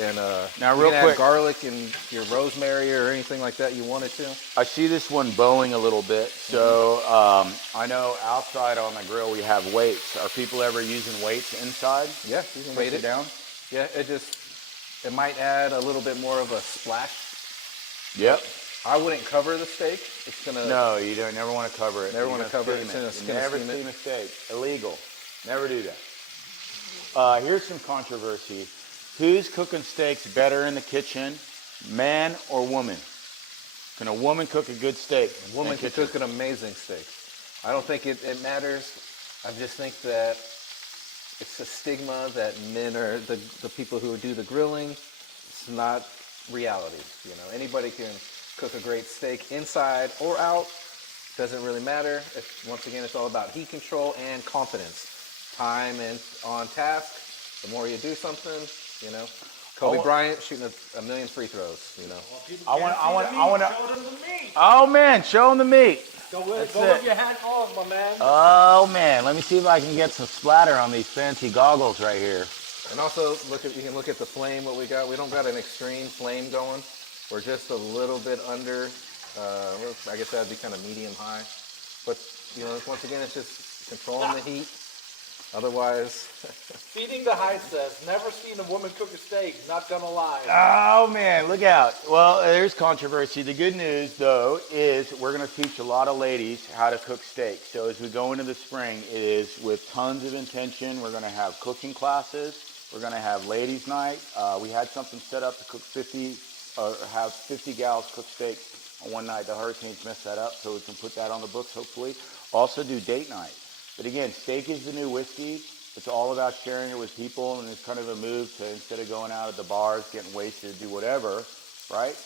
And Now, you real can quick, add garlic and your rosemary or anything like that you wanted to. I see this one bowing a little bit. So I know outside on the grill we have weights. Are people ever using weights inside? Yeah, you can Push weight it it down. Yeah, it might add a little bit more of a splash. Yep. I wouldn't cover the steak. It's gonna. No, you don't. Never want to cover it. Never You're wanna gonna cover it. steam It's You gonna never steam it. steam a steak. Illegal. Never do that. Here's some controversy. Who's cooking steaks better in the kitchen, man or woman? Can a woman cook a good steak? A woman in the can kitchen? cook an amazing steak. I don't think it matters. I just think that it's a stigma that men are the people who do the grilling. It's not reality. You know, anybody can cook a great steak inside or out. Doesn't really matter. Once again, it's all about heat control and confidence. Time and on task. The more you do something, you know. Kobe Bryant shooting a million free throws, you know. Well, people I can't want- see I the wanna- meat. Show them the meat. Oh man, show them the meat. Go That's with it. your hand off, my man. Oh man, let me see if I can get some splatter on these fancy goggles right here. And also you can look at the flame, what we got. We don't got an extreme flame going. We're just a little bit under, I guess that'd be kind of medium high. But, you know, once again, it's just controlling the heat. Otherwise, Feeding the high says, never seen a woman cook a steak, not gonna lie. Oh man, look out. Well, there's controversy. The good news though is we're going to teach a lot of ladies how to cook steak. So as we go into the spring, it is with tons of intention. We're going to have cooking classes. We're going to have ladies night. We had something set up to cook 50 or have 50 gals cook steak on one night. The hurricanes messed that up, so we can put that on the books hopefully. Also do date night. But again, steak is the new whiskey. It's all about sharing it with people, and it's kind of a move to, instead of going out at the bars, getting wasted, do whatever, right?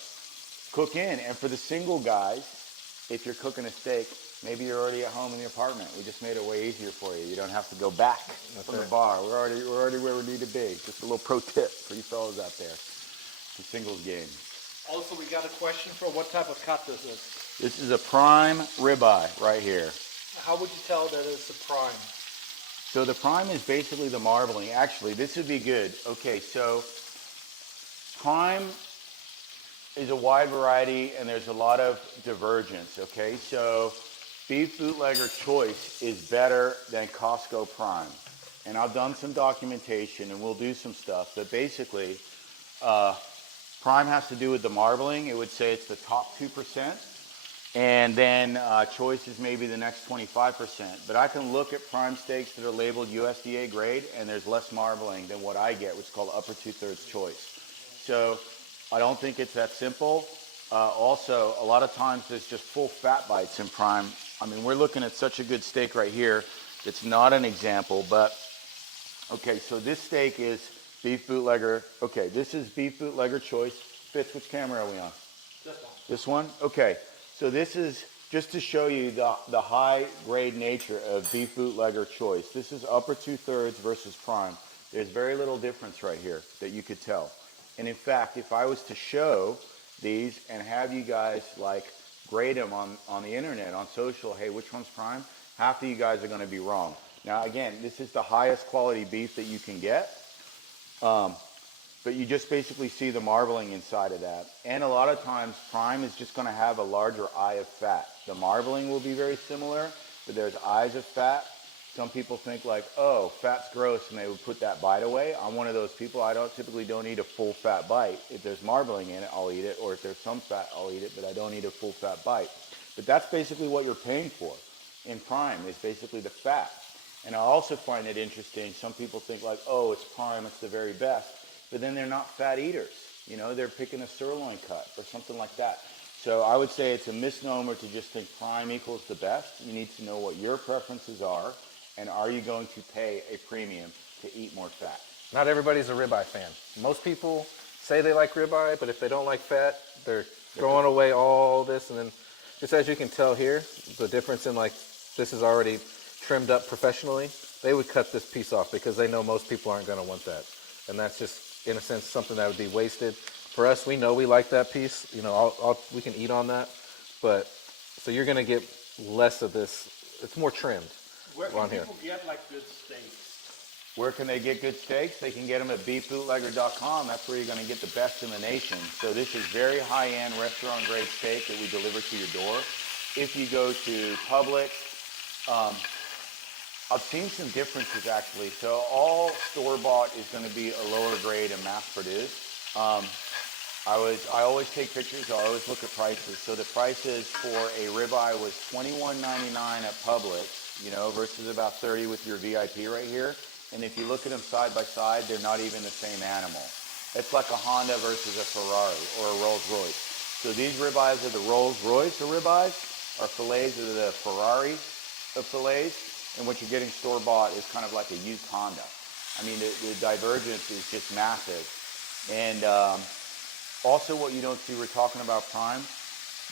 Cook in. And for the single guys, if you're cooking a steak, maybe you're already at home in the apartment. We just made it way easier for you. You don't have to go back from the bar. We're already where we need to be. Just a little pro tip for you fellas out there. The singles game. Also, we got a question for what type of cut this is. This is a prime ribeye right here. How would you tell that it's a prime? So the prime is basically the marbling. Actually, this would be good. Okay, so prime is a wide variety and there's a lot of divergence, okay? So beef bootlegger choice is better than Costco prime. And I've done some documentation and we'll do some stuff, but basically prime has to do with the marbling. It would say it's the top 2%. And then choice is maybe the next 25%. But I can look at prime steaks that are labeled USDA grade, and there's less marbling than what I get, which is called upper 2/3 choice. So I don't think it's that simple. Also, a lot of times there's just full fat bites in prime. I mean, we're looking at such a good steak right here. It's not an example, but okay, so this steak is beef bootlegger. Okay, this is beef bootlegger choice. Fitz, which camera are we on? This one. This one? Okay. So this is just to show you the high grade nature of beef bootlegger choice. This is upper 2/3 versus prime. There's very little difference right here that you could tell. And in fact, if I was to show these and have you guys like grade them on the internet, on social, hey, which one's prime? Half of you guys are going to be wrong. Now again, this is the highest quality beef that you can get. But you just basically see the marbling inside of that. And a lot of times, prime is just going to have a larger eye of fat. The marbling will be very similar, but there's eyes of fat. Some people think like, oh, fat's gross, and they would put that bite away. I'm one of those people. I typically don't eat a full fat bite. If there's marbling in it, I'll eat it, or if there's some fat, I'll eat it, but I don't eat a full fat bite. But that's basically what you're paying for in prime, is basically the fat. And I also find it interesting, some people think like, oh, it's prime, it's the very best. But then they're not fat eaters. You know, they're picking a sirloin cut or something like that. So I would say it's a misnomer to just think prime equals the best. You need to know what your preferences are And are you going to pay a premium to eat more fat? Not everybody's a ribeye fan. Most people say they like ribeye, but if they don't like fat, they're throwing away all this. And then, just as you can tell here, the difference in like this is already trimmed up professionally. They would cut this piece off because they know most people aren't going to want that. And that's just, in a sense, something that would be wasted. For us, we know we like that piece. You know, we can eat on that. But, so you're going to get less of this. It's more trimmed. Where can on here. people get like good steaks? Where can they get good steaks? They can get them at beefbootlegger.com. That's where you're going to get the best in the nation. So this is very high-end restaurant-grade steak that we deliver to your door. If you go to Publix, I've seen some differences actually. So all store-bought is going to be a lower grade and mass-produced. I always take pictures. I always look at prices. So the prices for a ribeye was $21.99 at Publix, you know, versus about $30 with your VIP right here. And if you look at them side by side, they're not even the same animal. It's like a Honda versus a Ferrari or a Rolls Royce. So these ribeyes are the Rolls Royce of ribeyes. Our fillets are the Ferrari of fillets. And what you're getting store-bought is kind of like a used Honda. I mean, the divergence is just massive. And also what you don't see, we're talking about prime,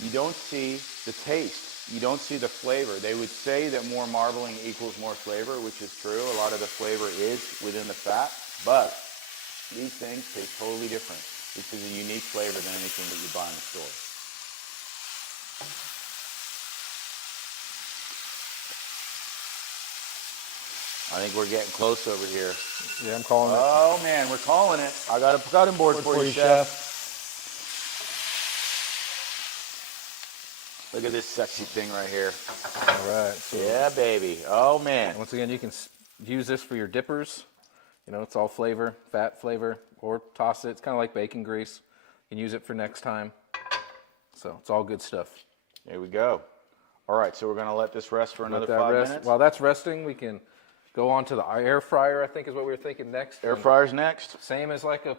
you don't see the taste. You don't see the flavor. They would say that more marbling equals more flavor, which is true. A lot of the flavor is within the fat, but these things taste totally different. This is a unique flavor than anything that you buy in the store. I think we're getting close over here. Yeah, I'm calling it. Oh man, we're calling it. I got a cutting board for you, chef. Look at this sexy thing right here. All right. So Yeah, baby. Oh man. once again, you can use this for your dippers. You know, it's all flavor, fat flavor, or toss it. It's kind of like bacon grease. You can use it for next time. So it's all good stuff. There we go. All right, so we're going to let this rest for another Let that 5 rest. minutes. While that's resting, we can go on to the air fryer, I think is what we were thinking next. Air fryer's next. Same as like a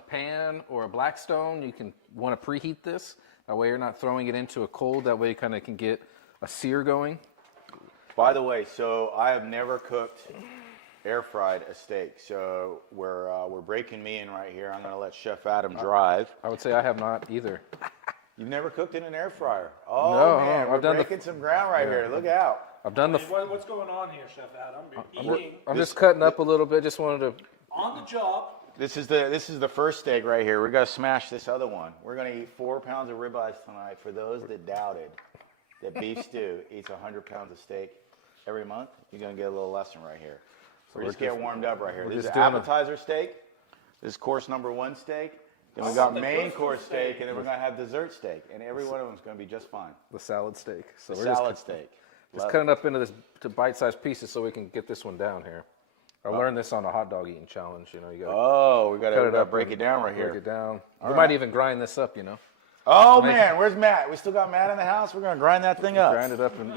pan or a Blackstone. You can want to preheat this. That way you're not throwing it into a cold. That way you kind of can get a sear going. By the way, so I have never cooked air fried a steak. So we're breaking me in right here. I'm going to let Chef Adam drive. I would say I have not either. You've never cooked in an air fryer? Oh No, man, no, we're I've done breaking some ground right here. Look out. I've done the. What's going on here, Chef Adam? I'm just cutting up a little bit. Just wanted to. On the job. This is the first steak right here. We're gonna smash this other one. We're gonna eat 4 pounds of ribeyes tonight. For those that doubted that beef stew eats 100 pounds of steak every month, you're gonna get a little lesson right here. So we're just getting warmed up right here. This is appetizer steak. This is course number 1 steak. Then we got main course steak, and then we're gonna have dessert steak, and every one of them is gonna be just fine. The salad steak. So The we're salad steak. just cutting up into this to bite-sized pieces so we can get this one down here. I learned this on a hot dog eating challenge. You know, you got We gotta break it down right break here. it down. We might even grind this up. You know, Oh man, where's Matt? We still got Matt in the house. We're gonna grind that thing up. grind it up and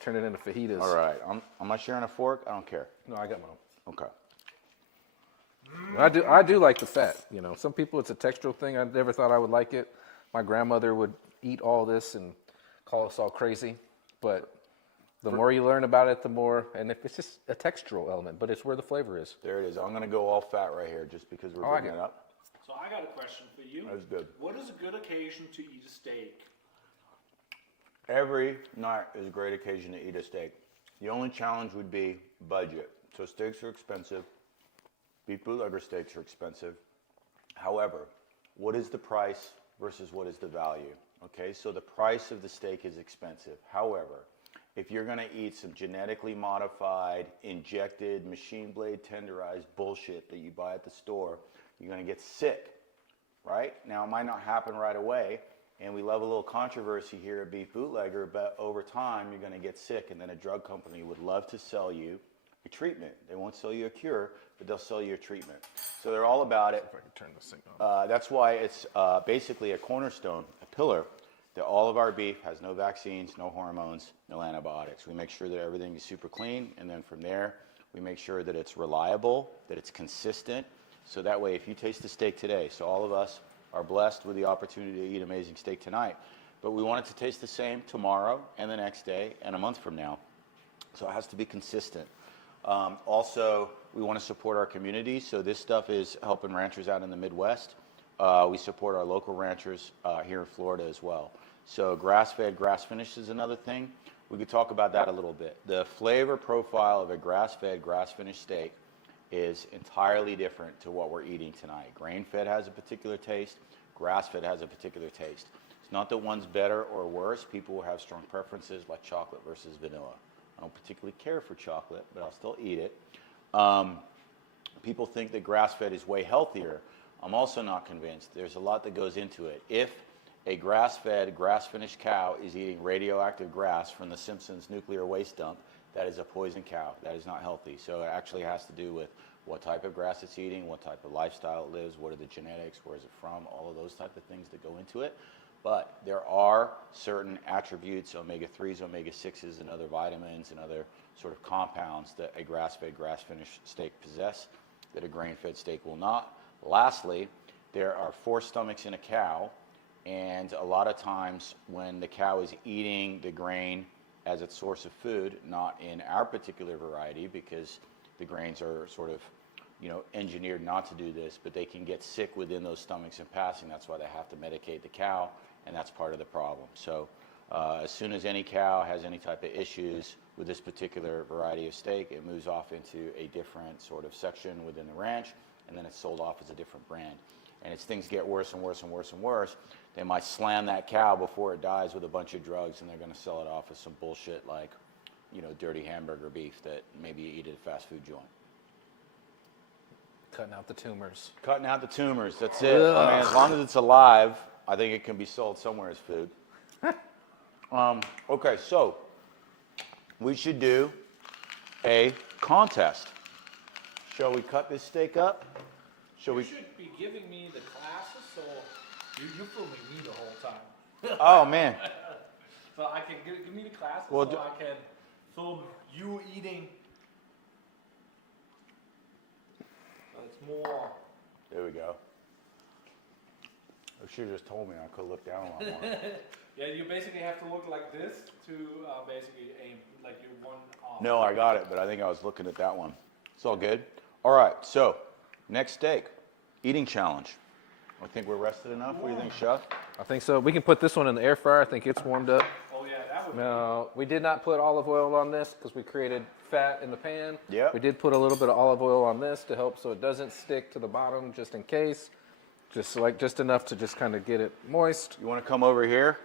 turn it into fajitas. All right. Am I sharing a fork? I don't care. No, I got my own. Okay. I do like the fat. You know, some people it's a textural thing. I never thought I would like it. My grandmother would eat all this and call us all crazy, but the more you learn about it, the more, and if it's just a textural element, but it's where the flavor is. There it is. I'm gonna go all fat right here just because we're bringing it up. So I got a question for you. That's good. What is a good occasion to eat a steak? Every night is a great occasion to eat a steak. The only challenge would be budget. So steaks are expensive. Beef bootlegger steaks are expensive. However, what is the price versus what is the value? Okay, so the price of the steak is expensive. However, if you're gonna eat some genetically modified, injected, machine blade tenderized bullshit that you buy at the store, you're gonna get sick, right? Now, it might not happen right away, and we love a little controversy here at Beef Bootlegger, but over time, you're gonna get sick, and then a drug company would love to sell you a treatment. They won't sell you a cure, but they'll sell you a treatment. So they're all about it. If I can turn this thing on. That's why it's basically a cornerstone, a pillar, that all of our beef has no vaccines, no hormones, no antibiotics. We make sure that everything is super clean, and then from there, we make sure that it's reliable, that it's consistent, so that way if you taste the steak today, so all of us are blessed with the opportunity to eat amazing steak tonight, but we want it to taste the same tomorrow and the next day and a month from now. So it has to be consistent. Also, we want to support our community, so this stuff is helping ranchers out in the Midwest. We support our local ranchers here in Florida as well. So grass-fed, grass-finished is another thing. We could talk about that a little bit. The flavor profile of a grass-fed, grass-finished steak is entirely different to what we're eating tonight. Grain-fed has a particular taste. Grass-fed has a particular taste. It's not that one's better or worse. People will have strong preferences like chocolate versus vanilla. I don't particularly care for chocolate, but I'll still eat it. People think that grass-fed is way healthier. I'm also not convinced. There's a lot that goes into it. If a grass-fed, grass-finished cow is eating radioactive grass from the Simpsons nuclear waste dump, that is a poison cow. That is not healthy. So it actually has to do with what type of grass it's eating, what type of lifestyle it lives, what are the genetics, where is it from, all of those type of things that go into it. But there are certain attributes, omega-3s, omega-6s, and other vitamins and other sort of compounds that a grass-fed, grass-finished steak possess that a grain-fed steak will not. Lastly, there are 4 stomachs in a cow, and a lot of times when the cow is eating the grain as its source of food, not in our particular variety because the grains are sort of, engineered not to do this, but they can get sick within those stomachs in passing. That's why they have to medicate the cow, and that's part of the problem. So as soon as any cow has any type of issues with this particular variety of steak, it moves off into a different sort of section within the ranch, and then it's sold off as a different brand. And as things get worse and worse and worse and worse, they might slam that cow before it dies with a bunch of drugs, and they're going to sell it off as some bullshit like, dirty hamburger beef that maybe you eat at a fast food joint. Cutting out the tumors. Cutting out the tumors, that's it. I mean, as long as it's alive, I think it can be sold somewhere as food. Okay, so we should do a contest. Shall we cut this steak up? Shall we? You should be giving me the classes, so you're filming me the whole time. Oh, man. So I can give me the classes, Well, so I can film you eating. So it's more. There we go. You should have just told me. I could look down a lot more. Yeah, you basically have to look like this to basically aim like you're one off. No, I got it, but I think I was looking at that one. It's all good. All right, so next steak, eating challenge. I think we're rested enough. What do you think, Chef? I think so. We can put this one in the air fryer. I think it's warmed up. Oh yeah, that would Now, we did not put olive oil on this because we created fat in the pan. Yep. We did put a little bit of olive oil on this to help so it doesn't stick to the bottom just in case. Just enough to just kind of get it moist. You want to come over here?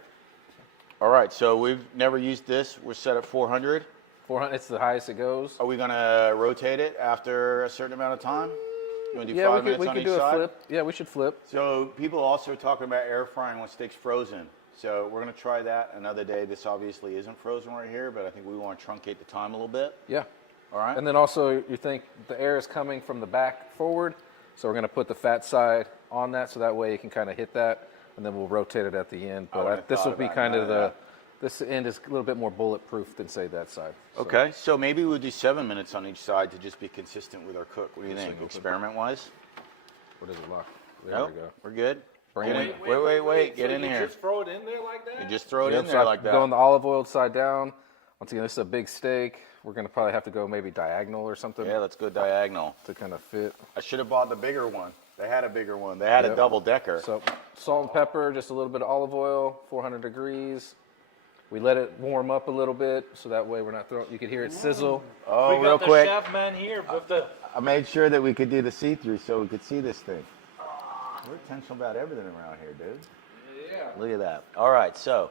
All right, so we've never used this. We're set at 400. 400, it's the highest it goes. Are we going to rotate it after a certain amount of time? You want to do Yeah, 5 we minutes could on each do a side? flip. Yeah, we should flip. So people also are talking about air frying when steak's frozen. So we're going to try that another day. This obviously isn't frozen right here, but I think we want to truncate the time a little bit. Yeah. All right. And then also you think the air is coming from the back forward. So we're going to put the fat side on that so that way it can kind of hit that. And then we'll rotate it at the end. I wouldn't But have this will thought be about kind none of of that. this end is a little bit more bulletproof than say that side. So, Okay, so maybe we'll do 7 minutes on each side to just be consistent with our cook. What do you Yes, think, I go for that. experiment-wise? Where does it lock? There Nope, we go. we're good. Bring Get it in. Wait, get so in you here. just throw it in there like that? You just throw it Yep, in so there I like that. Go on the olive oiled side down. Once again, this is a big steak. We're going to probably have to go maybe diagonal or something Yeah, let's go diagonal. to kind of fit. I should have bought the bigger one. They had a bigger one. They had a Yep. double-decker. So salt and pepper, just a little bit of olive oil, 400 degrees. We let it warm up a little bit so that way we're not throwing, you can hear it sizzle. Oh, we real got the quick. chef man here with the. I made sure that we could do the see-through so we could see this thing. We're intentional about everything around here, dude. Yeah. Look at that. All right, so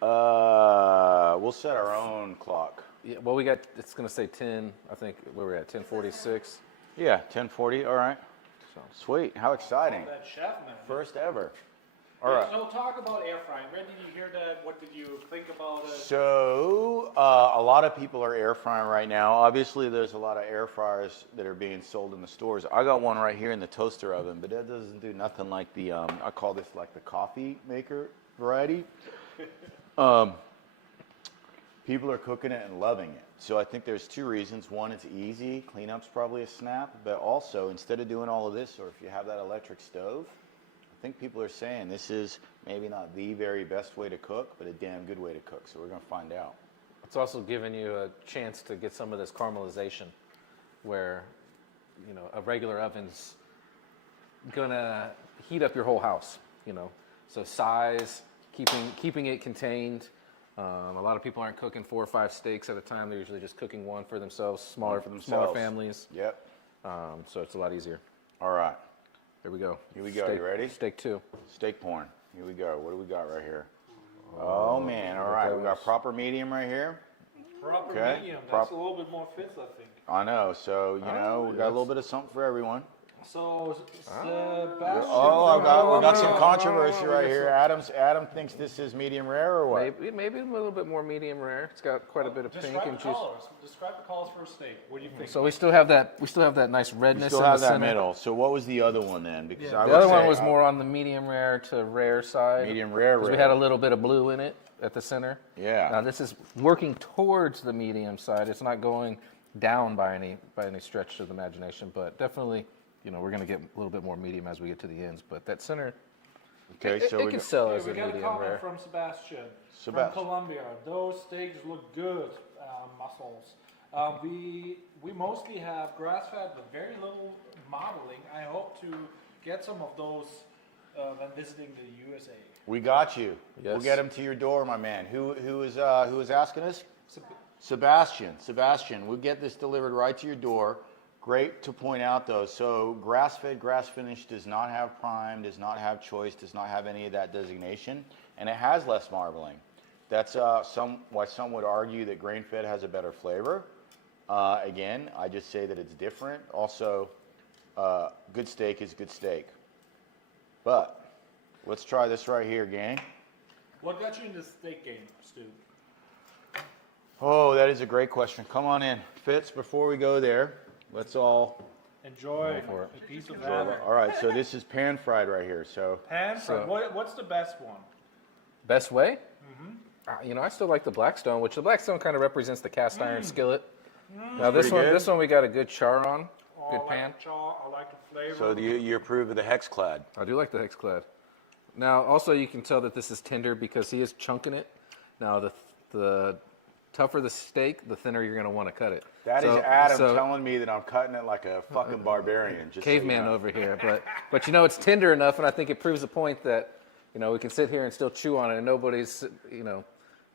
we'll set our own clock. Yeah, well, we got, it's going to say 10, I think, where we're at, 10:46. Yeah, 10:40. All right. So, Sweet. How exciting. That chef man. First ever. All right. So talk about air frying. Where did you hear that? What did you think about it? So a lot of people are air frying right now. Obviously, there's a lot of air fryers that are being sold in the stores. I got one right here in the toaster oven, but that doesn't do nothing like the, I call this like the coffee maker variety. People are cooking it and loving it. So I think there's 2 reasons. One, it's easy. Cleanup's probably a snap. But also, instead of doing all of this, or if you have that electric stove, I think people are saying this is maybe not the very best way to cook, but a damn good way to cook. So we're going to find out. It's also giving you a chance to get some of this caramelization where, you know, a regular oven's gonna heat up your whole house, you know. So size, keeping it contained. A lot of people aren't cooking 4 or 5 steaks at a time. They're usually just cooking one for themselves, smaller families. Yep. So it's a lot easier. All right. Here we go. Here we go. Steak, You ready? Steak 2. Steak porn. Here we go. What do we got right here? Oh, man. All right. We got proper medium right here. Proper Okay. medium. That's a little bit more fits, I think. I know. So, you know, we got a little bit of something for everyone. So, Sebastian. Oh, we got some controversy right here. Adam thinks this is medium rare or what? Maybe a little bit more medium rare. It's got quite a bit of pink Describe and the juice. colors. Describe the colors for a steak. What do you think? So we still have that nice We redness still in have the that center. middle. So what was the other one then? Because I The would other one say, was more on the medium rare to rare side. medium rare. Because we had a little bit of blue in it at the center. Yeah. Now this is working towards the medium side. It's not going down by any stretch of the imagination, but definitely, you know, we're going to get a little bit more medium as we get to the ends. But that center, Okay, so it we can got, sell Okay, as we a got a medium comment rare. from Sebastian from Sebastian. Colombia. Those steaks look good, muscles. We mostly have grass-fed with very little modeling. I hope to get some of those when visiting the USA. we got you. Yes. We'll get them to your door, my man. Who is asking us? Sebastian, we'll get this delivered right to your door. Great to point out though. So grass-fed, grass-finished does not have prime, does not have choice, does not have any of that designation, and it has less marbling. That's why some would argue that grain-fed has a better flavor. Again, I just say that it's different. Also, good steak is good steak. But let's try this right here, gang. What got you in the steak game, Stu? Oh, that is a great question. Come on in. Fitz, before we go there, let's all Enjoy for a piece of enjoy that. that. All right, so this is pan fried right here. So Pan fried. So- What's the best one? Best way? You know, I still like the Blackstone, which the Blackstone kind of represents the cast iron skillet. Now pretty good. this one we got a good char on, Oh, good I pan. like the chaw. I like the flavor. so you approve of the hex clad. I do like the hex clad. Now, also you can tell that this is tender because he is chunking it. Now, the tougher the steak, the thinner you're going to want to cut it. That is So- Adam so- telling me that I'm cutting it like a fucking barbarian. Just so you caveman know. over here, but you know it's tender enough, and I think it proves the point that you know we can sit here and still chew on it, and nobody's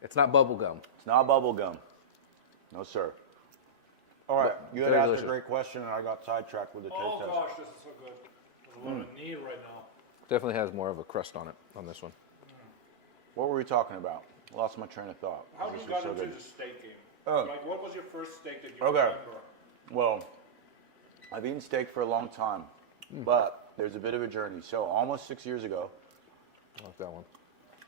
it's not bubble gum. It's not bubble gum. No, sir. All right, you had very asked delicious. a great question, and I got sidetracked with the taste Oh test. gosh, this is so good. This is what I need right now. Definitely has more of a crust on it on this one. What were we talking about? Lost my train of thought. How This you was got so into good. the steak game? Oh. Like, what was your first steak that you Okay. remember? Well, I've eaten steak for a long time, but there's a bit of a journey. So almost 6 years ago, I like that one.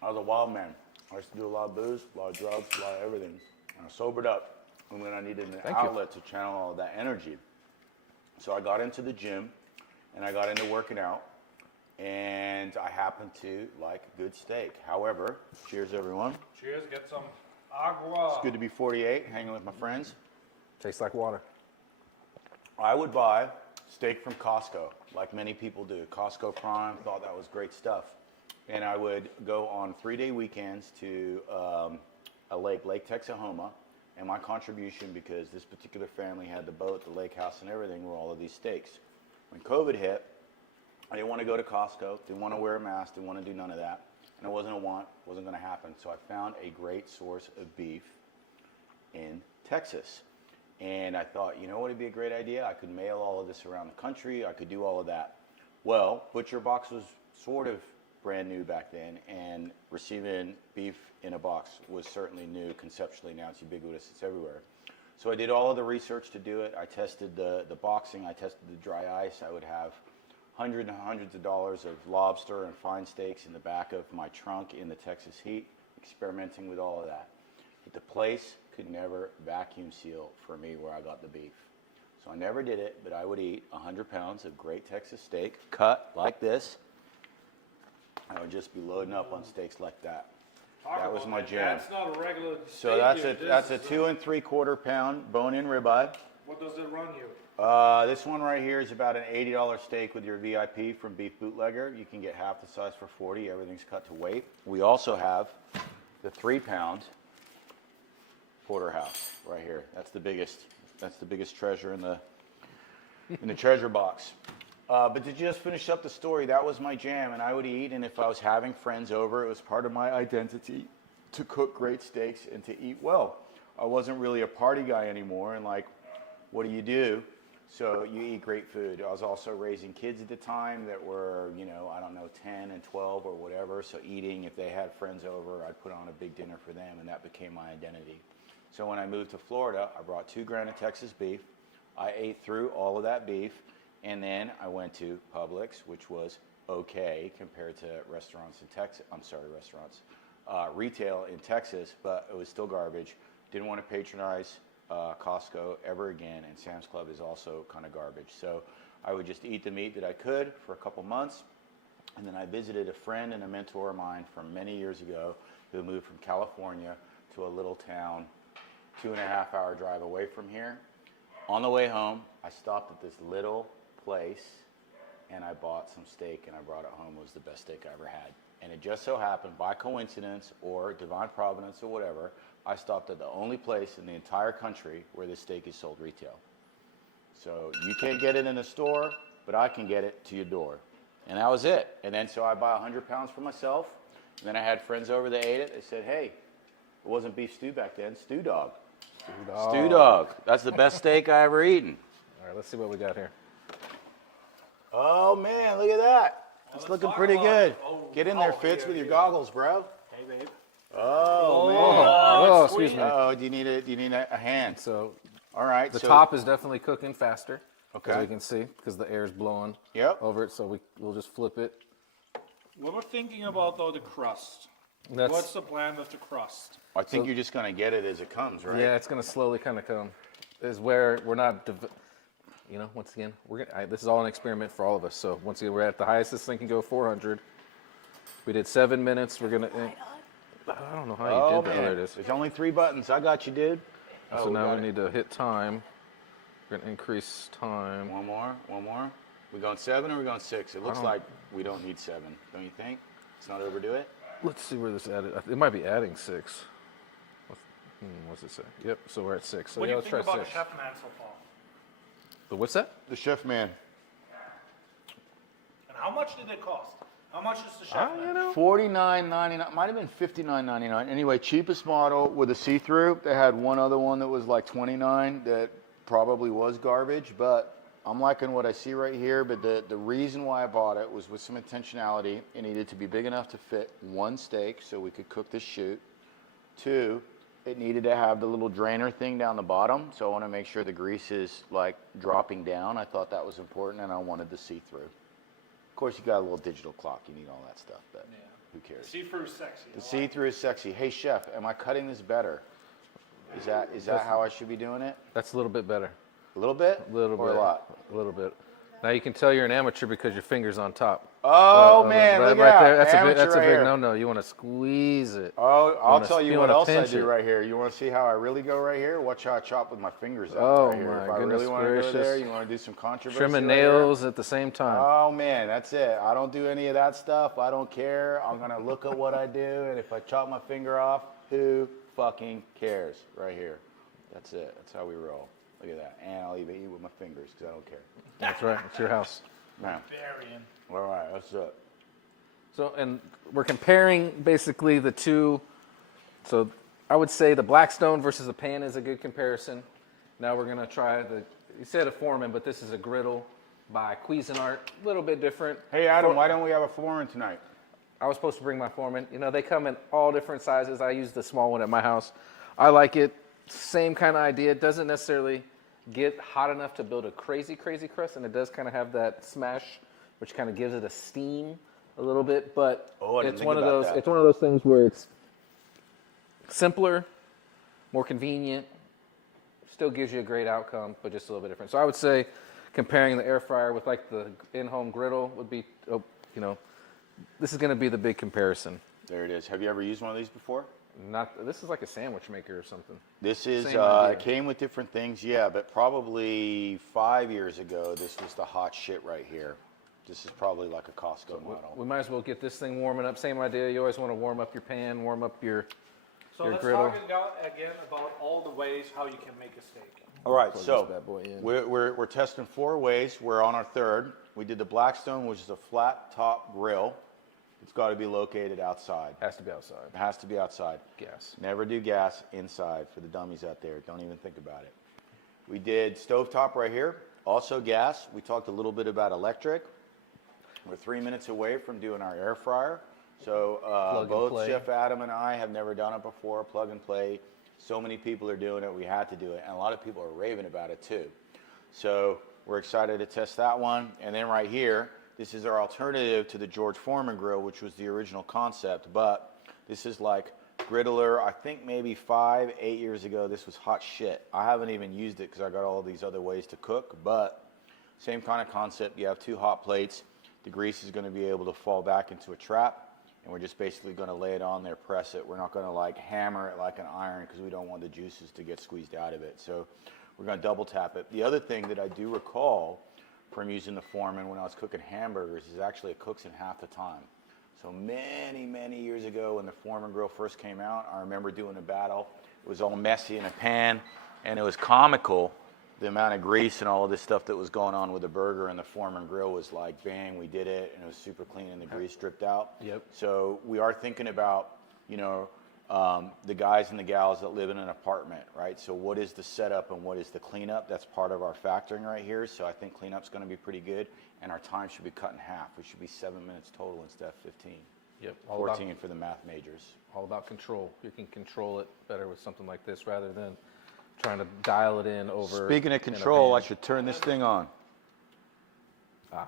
I was a wild man. I used to do a lot of booze, a lot of drugs, a lot of everything. And I sobered up, and then I needed an Thank you. outlet to channel all that energy. So I got into the gym, and I got into working out, and I happen to like good steak. However, cheers everyone. Cheers, get some agua. It's good to be 48, hanging with my friends. Tastes like water. I would buy steak from Costco, like many people do. Costco Prime, thought that was great stuff. And I would go on 3-day weekends to a lake, Lake Texahoma, and my contribution, because this particular family had the boat, the lake house, and everything, were all of these steaks. When COVID hit, I didn't want to go to Costco, didn't want to wear a mask, didn't want to do none of that, and it wasn't going to happen. So I found a great source of beef in Texas. And I thought, you know what would be a great idea? I could mail all of this around the country. I could do all of that. Well, Butcher Box was sort of brand new back then, and receiving beef in a box was certainly new conceptually. Now it's ubiquitous. It's everywhere. So I did all of the research to do it. I tested the boxing. I tested the dry ice. I would have hundreds and hundreds of dollars of lobster and fine steaks in the back of my trunk in the Texas heat, experimenting with all of that. But the place could never vacuum seal for me where I got the beef. So I never did it, but I would eat 100 pounds of great Texas steak cut like this. I would just be loading up on steaks like that. That was my jam. That's not a regular steak. So that's dude. a This is 2 3/4 pound bone-in ribeye. What does it run you? This one right here is about an $80 steak with your VIP from Beef Bootlegger. You can get half the size for $40. Everything's cut to weight. We also have the 3 pound porterhouse right here. That's the biggest treasure in the treasure box. But to just finish up the story, that was my jam, and I would eat. And if I was having friends over, it was part of my identity to cook great steaks and to eat well. I wasn't really a party guy anymore, and like, what do? So you eat great food. I was also raising kids at the time that were, 10 and 12 or whatever. So eating, if they had friends over, I'd put on a big dinner for them, and that became my identity. So when I moved to Florida, I brought 2 Granite Texas beef. I ate through all of that beef, and then I went to Publix, which was okay compared to restaurants in Texas. Retail in Texas, but it was still garbage. Didn't want to patronize Costco ever again, and Sam's Club is also kind of garbage. So I would just eat the meat that I could for a couple months, and then I visited a friend and a mentor of mine from many years ago who moved from California to a little town 2.5-hour drive away from here. On the way home, I stopped at this little place, and I bought some steak, and I brought it home. It was the best steak I ever had. And it just so happened, by coincidence or divine providence or whatever, I stopped at the only place in the entire country where this steak is sold retail. So you can't get it in the store, but I can get it to your door. And that was it. And then so I buy 100 pounds for myself. And then I had friends over that ate it. They said, hey, it wasn't beef stew back then, stew dog. Stew dog. That's the best steak I ever eaten. All right, let's see what we got here. Oh, man, look at that. It's looking pretty good. Get in there, Fitz, with your goggles, bro. Hey, babe. Oh, man. Oh, excuse me. Oh, do you need a hand? So All right. the so, top is definitely cooking faster, Okay. as we can see, because the air is blowing Yep. over it. So we'll just flip it. What we're thinking about, though, the crust. That's, What's the plan with the crust? I think you're just going to get it as it comes, right? Yeah, it's going to slowly kind of come. Is where we're not, once again, this is all an experiment for all of us. So once again, we're at the highest this thing can go, 400. We did 7 minutes. We're going to, I don't know how you did that. Man. There it is. There's only 3 buttons. I got you, dude. So now we need to hit time. We're going to increase time. One more. We going 7 or we going 6? It looks like we don't need 7, don't you think? Let's not overdo it. Let's see where this added. It might be adding 6. What's it say? Yep, so we're at 6. So What do you let's think try about 6. the chef man so far? The what's that? The chef man. And how much did it cost? How much is the chef man? $49.99. Might have been $59.99. Anyway, cheapest model with a see-through. They had one other one that was like $29 that probably was garbage, but I'm liking what I see right here. But the reason why I bought it was with some intentionality. It needed to be big enough to fit 1 steak so we could cook this shoot. 2, it needed to have the little drainer thing down the bottom, so I want to make sure the grease is like dropping down. I thought that was important, and I wanted the see-through. Of course, you got a little digital clock. You need all that stuff, but who cares? See-through is sexy. The see-through is sexy. Hey, chef, am I cutting this better? Is that how I should be doing it? That's a little bit better. A little bit? A little or bit. a lot? A little bit. Now you can tell you're an amateur because your finger's on top. Oh, man, right, look right at there. that. That's a right big here. no-no. You want to squeeze it. Oh, I'll wanna- tell you you what wanna else I pinch do it. right here. You want to see how I really go right here? Watch how I chop with my fingers out Oh, right here. my If I goodness really want to go there, gracious. you want to do some controversy Trimming right here? nails at the same time. Oh, man, that's it. I don't do any of that stuff. I don't care. I'm going to look at what I do, and if I chop my finger off, who fucking cares? Right here. That's it. That's how we roll. Look at that. And I'll even eat with my fingers because I don't care. That's right. It's your house. Now, Burying. all right, that's it. So, and we're comparing basically the two. So I would say the Blackstone versus the pan is a good comparison. Now we're going to try you said a Foreman, but this is a griddle by Cuisinart. A little bit different. Hey, Adam, why don't we have a foreman tonight? I was supposed to bring my Foreman. They come in all different sizes. I use the small one at my house. I like it. Same kind of idea. It doesn't necessarily get hot enough to build a crazy crust, and it does kind of have that smash, which kind of gives it a steam a little bit. But I didn't it's think one of about those. that. It's one of those things where it's simpler, more convenient, still gives you a great outcome, but just a little bit different. So I would say comparing the air fryer with like the in-home griddle would be, this is going to be the big comparison. There it is. Have you ever used one of these before? This is like a sandwich maker or something. This is, Same idea. it came with different things, yeah, but probably 5 years ago, this was the hot shit right here. This is probably like a Costco model. We might as well get this thing warming up. Same idea. You always want to warm up your pan, warm up your So your let's griddle. talk again about all the ways how you can make a steak. All right, Plug so this bad boy in. we're testing 4 ways. We're on our 3rd. We did the Blackstone, which is a flat top grill. It's got to be located outside. Has to be outside. It has to be outside. Gas. Never do gas inside for the dummies out there. Don't even think about it. We did stovetop right here, also gas. We talked a little bit about electric. We're 3 minutes away from doing our air fryer. So Plug and both play. Chef Adam and I have never done it before, plug and play. So many people are doing it, we had to do it. And a lot of people are raving about it too. So we're excited to test that one. And then right here, this is our alternative to the George Foreman grill, which was the original concept. But this is like griddler. I think maybe 5, 8 years ago, this was hot shit. I haven't even used it because I got all these other ways to cook. But same kind of concept. You have 2 hot plates. The grease is going to be able to fall back into a trap. And we're just basically going to lay it on there, press it. We're not going to like hammer it like an iron because we don't want the juices to get squeezed out of it. So we're going to double tap it. The other thing that I do recall from using the Foreman when I was cooking hamburgers is actually it cooks in half the time. So many, many years ago when the Foreman grill first came out, I remember doing a battle. It was all messy in a pan, and it was comical. The amount of grease and all of this stuff that was going on with the burger and the Foreman grill was like, bang, we did it, and it was super clean and the grease stripped out. Yep. So we are thinking about, the guys and the gals that live in an apartment, right? So what is the setup and what is the cleanup? That's part of our factoring right here. So I think cleanup's going to be pretty good, and our time should be cut in half. We should be 7 minutes total instead of 15. Yep. 14 for the math majors. All about control. You can control it better with something like this rather than trying to dial it in over. Speaking of in a control, I pan. should turn this thing on. Ah.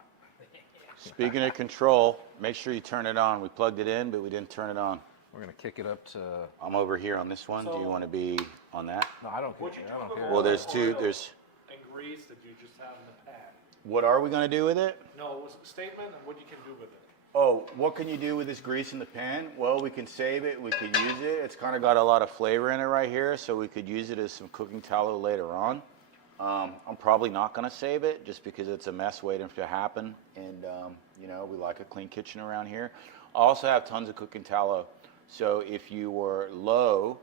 Speaking of control, make sure you turn it on. We plugged it in, but we didn't turn it on. We're gonna kick it up to. I'm over here on this one. Do you want to be on that? No, I don't care. Would you I don't do care. Well, there's two. There's. And grease that you just have in the pan. What are we going to do with it? No, it was a statement and what you can do with it. Oh, what can you do with this grease in the pan? Well, we can save it. We could use it. It's kind of got a lot of flavor in it right here, so we could use it as some cooking tallow later on. I'm probably not going to save it just because it's a mess waiting to happen, and we like a clean kitchen around here. I also have tons of cooking tallow, so if you were low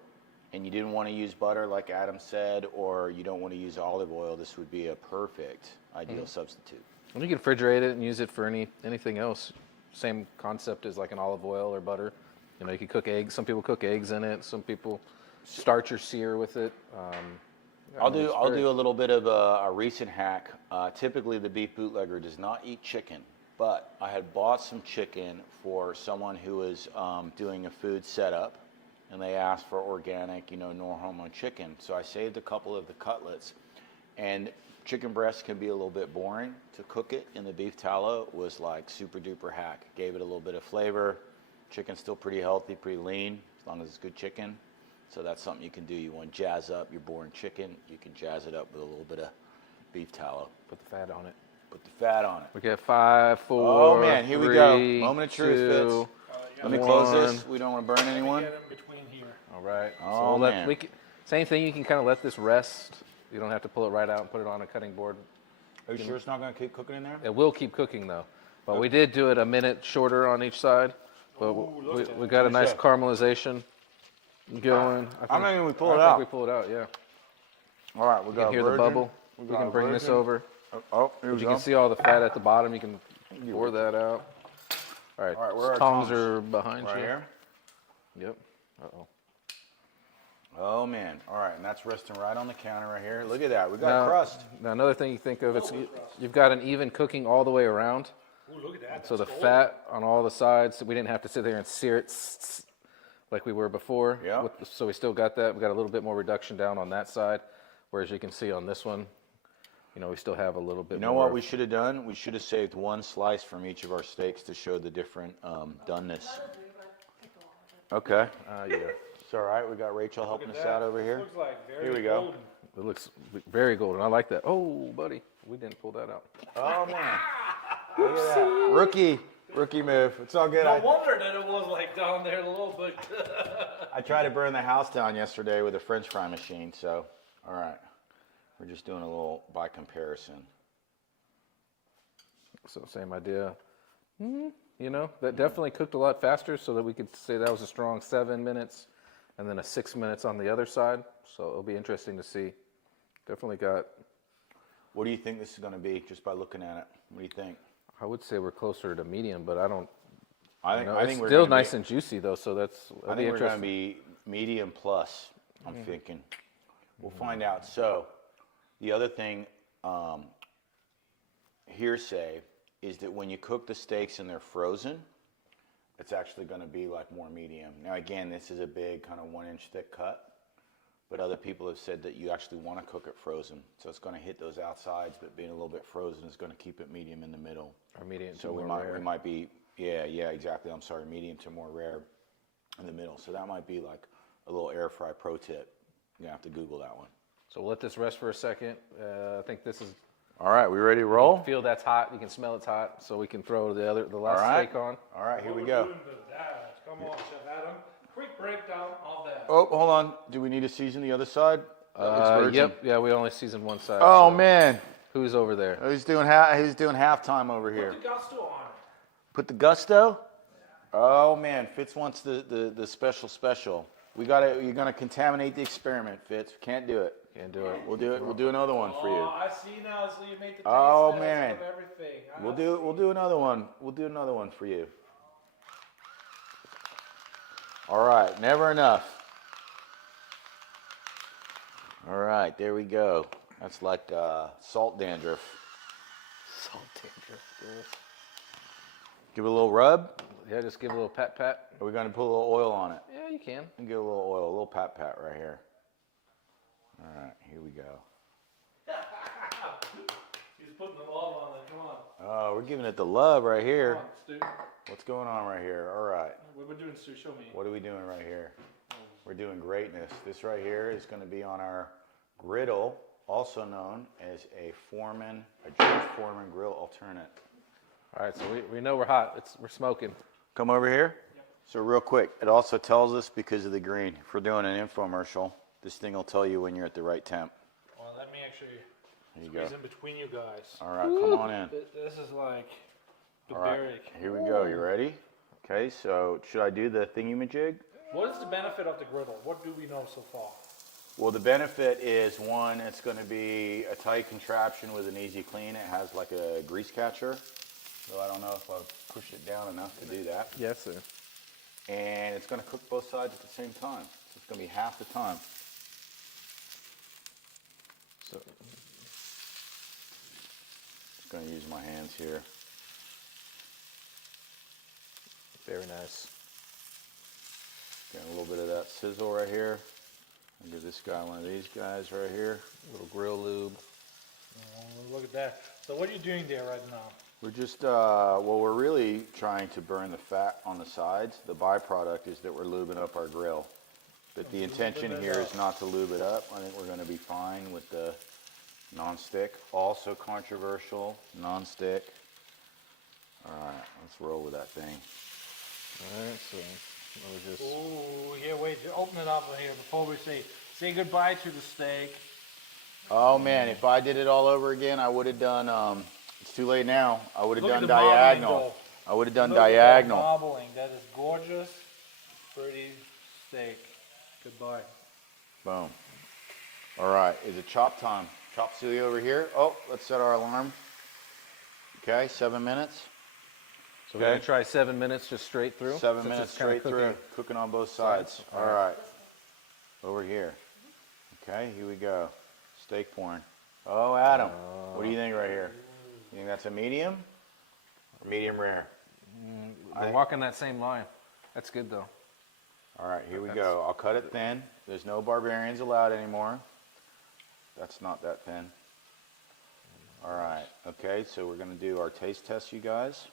and you didn't want to use butter like Adam said, or you don't want to use olive oil, this would be a perfect ideal substitute. And you can refrigerate it and use it for anything else. Same concept as like an olive oil or butter. You know, you could cook eggs. Some people cook eggs in it. Some people starch or sear with it. I'll do a little bit of a recent hack. Typically, the beef bootlegger does not eat chicken, but I had bought some chicken for someone who was doing a food setup, and they asked for organic, no hormone chicken. So I saved a couple of the cutlets, and chicken breast can be a little bit boring. To cook it in the beef tallow was like super duper hack. Gave it a little bit of flavor. Chicken's still pretty healthy, pretty lean, as long as it's good chicken. So that's something you can do. You want to jazz up your boring chicken, you can jazz it up with a little bit of beef tallow. Put the fat on it. Put the fat on it. We got 5, 4. Oh man, here we go. 3, Moment of truth, 2, Fitz. Let me close this. one. We don't want to burn anyone. Get in between here. All right. Oh, we'll man. Same thing. You can kind of let this rest. You don't have to pull it right out and put it on a cutting board. Are you sure it's not going to keep cooking in there? It will keep cooking though. But we did do it a minute shorter on each side. But Ooh, look we, at we that. got a Look at nice that. caramelization going. I mean, we pull I it think out. we pull it out, yeah. All right, we You got can hear virgin. the bubble. We You got can bring this virgin. over. Oh, here we You go. can see all the fat at the bottom. You can pour that out. All right, All right, where are our tongs tongs? are behind Right you. here. Yep. Uh-oh. Oh man! All right, and that's resting right on the counter right here. Look at that. We got Now, crust. now another thing you think of, you've got an even cooking all the way around. Ooh, look at that. So the That's gold. fat on all the sides, so we didn't have to sit there and sear it like we were before. Yeah. So we still got that. We got a little bit more reduction down on that side, whereas you can see on this one, we still have a little bit You know more. what we should have done? We should have saved one slice from each of our steaks to show the different doneness. Okay. Yeah. It's all right. We got Rachel helping Look us at that. out over here. Looks like very Here we go. golden. It looks very golden. I like that. Oh, buddy, we didn't pull that out. Oh man! Look at that. Rookie move. It's all good. No wonder that it was like down there a little bit. I tried to burn the house down yesterday with a French fry machine. So, all right, we're just doing a little by comparison. So same idea. That definitely cooked a lot faster, so that we could say that was a strong 7 minutes. and then a 6 minutes on the other side. So it'll be interesting to see. Definitely got. What do you think this is going to be just by looking at it? What do you think? I would say we're closer to medium, but I don't. I think, know. I It's think we're still gonna nice and juicy though, so that's. I think we're going to be medium plus. I'm thinking. We'll find out. So, the other thing, hearsay, is that when you cook the steaks and they're frozen, it's actually going to be like more medium. Now, again, this is a big kind of 1-inch thick cut. But other people have said that you actually want to cook it frozen. So it's going to hit those outsides, but being a little bit frozen is going to keep it medium in the middle. Or medium So to we more might, rare. we might be, yeah, exactly. I'm sorry, medium to more rare in the middle. So that might be like a little air fry pro tip. You're going to have to Google that one. So we'll let this rest for a second. I think this is. All right, we ready to You roll? can feel that's hot. You can smell it's hot. So we can throw the last All right. steak on. All right, here What we we're go. doing with that, come on, Chef Adam. Quick breakdown of that. Oh, hold on. Do we need to season the other side? That looks virgin. Yep. Yeah, we only seasoned one side. Oh, so man. Who's over there? Who's doing halftime over here? Put the gusto on it. Put the gusto? Oh man, Fitz wants the special. We gotta. You're gonna contaminate the experiment, Fitz. Can't do it. Can't do it. We'll do it. We'll do another one for Oh, you. I see now. So you made the taste Oh, test man. of everything. We'll do. We'll do another one. We'll do another one for you. All right. Never enough. All right. There we go. That's like salt dandruff. Salt dandruff. Give it a little rub. Yeah, just give a little pat. Are we gonna put a little oil on it? Yeah, you can. And give it a little oil, a little pat right here. All right, here we go. He's putting the love on it. Come on. Oh, we're giving it the love right here. Come on, Stu. What's going on right here? All right, What we're doing, Stu, show me. what are we doing right here? We're doing greatness. This right here is going to be on our griddle, also known as a George Foreman grill alternate. All right, so we know we're hot. We're smoking. Come over here. So real quick, it also tells us because of the green. If we're doing an infomercial, this thing will tell you when you're at the right temp. Well, let me actually There you go. squeeze in between you guys. All right, come on in. This is like the All right, barrack. here we go. You ready? Okay, so should I do the thingy-majig? What is the benefit of the griddle? What do we know so far? Well, the benefit is, one, it's going to be a tight contraption with an easy clean. It has like a grease catcher, so I don't know if I've pushed it down enough to do that. Yes, sir. And it's going to cook both sides at the same time, so it's going to be half the time. So Just going to use my hands here. very nice. Getting a little bit of that sizzle right here. I'll give this guy one of these guys right here. A little grill lube. Oh, look at that. So what are you doing there right now? We're just, well, we're really trying to burn the fat on the sides. The byproduct is that we're lubing up our grill. But the intention here is not to lube it up. I think we're going to be fine with the non-stick. Also controversial, non-stick. All right, let's roll with that thing. All right, so we'll just. Oh, yeah, wait. Open it up here before we say goodbye to the steak. Oh man, if I did it all over again, I would have done, it's too late now. I would have Look at done the marbling, diagonal. though. I would have done Look at that diagonal. marbling. That is gorgeous, pretty steak. Goodbye. Boom. All right, is it chop time? Chop suey over here. Oh, let's set our alarm. Okay, 7 minutes. So we're gonna try 7 minutes just straight through. 7 since minutes it's kinda straight through, cooking on both sides. All right. Over here. Okay, here we go. Steak pouring. Oh, Adam, what do you think right here? You think that's a medium or medium rare? We're walking that same line. That's good though. All right, here we go. I'll cut it thin. There's no barbarians allowed anymore. That's not that thin. All right, okay, so we're gonna do our taste test, you guys.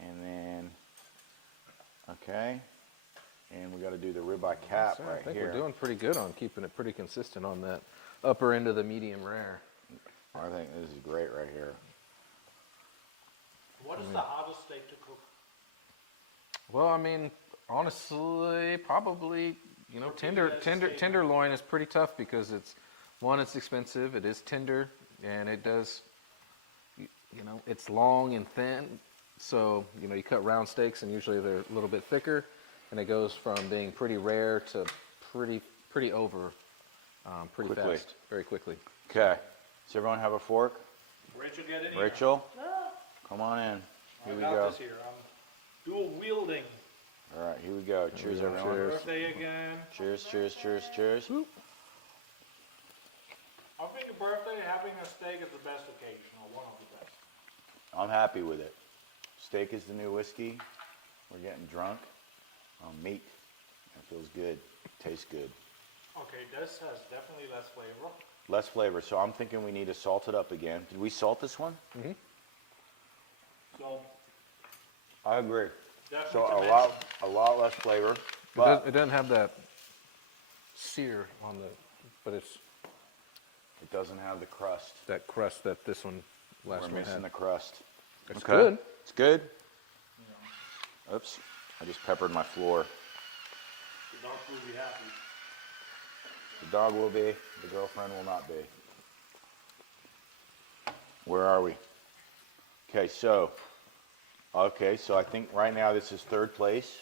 And then, okay, and we gotta do the ribeye cap So right I think here. we're doing pretty good on keeping it pretty consistent on that upper end of the medium rare. I think this is great right here. What is the hardest steak to cook? Well, I mean, honestly, probably tenderloin is pretty tough because it's expensive, it is tender, and it does, it's long and thin. So you cut round steaks and usually they're a little bit thicker, and it goes from being pretty rare to pretty over pretty Quickly. fast, very quickly. Okay. Does everyone have a fork? Rachel, get in here. Rachel, come on in. Here I we got go. this here. I'm dual wielding. All right, here we go. Cheers, everyone. Cheers. Birthday again. Cheers, cheers, cheers, cheers. I think a birthday, having a steak is the best occasion, or one of the best. I'm happy with it. Steak is the new whiskey. We're getting drunk on meat. It feels good. Tastes good. Okay, this has definitely less flavor. Less flavor, so I'm thinking we need to salt it up again. Did we salt this one? So, I agree. definitely So to a lot less flavor. It But doesn't have that sear on the, but it's it doesn't have the crust. that crust that this one last We're one missing had. the crust. It's Okay. good. It's good. Oops, I just peppered my floor. The dog will be happy. The dog will be, the girlfriend will not be. Where are we? Okay, so I think right now this is third place.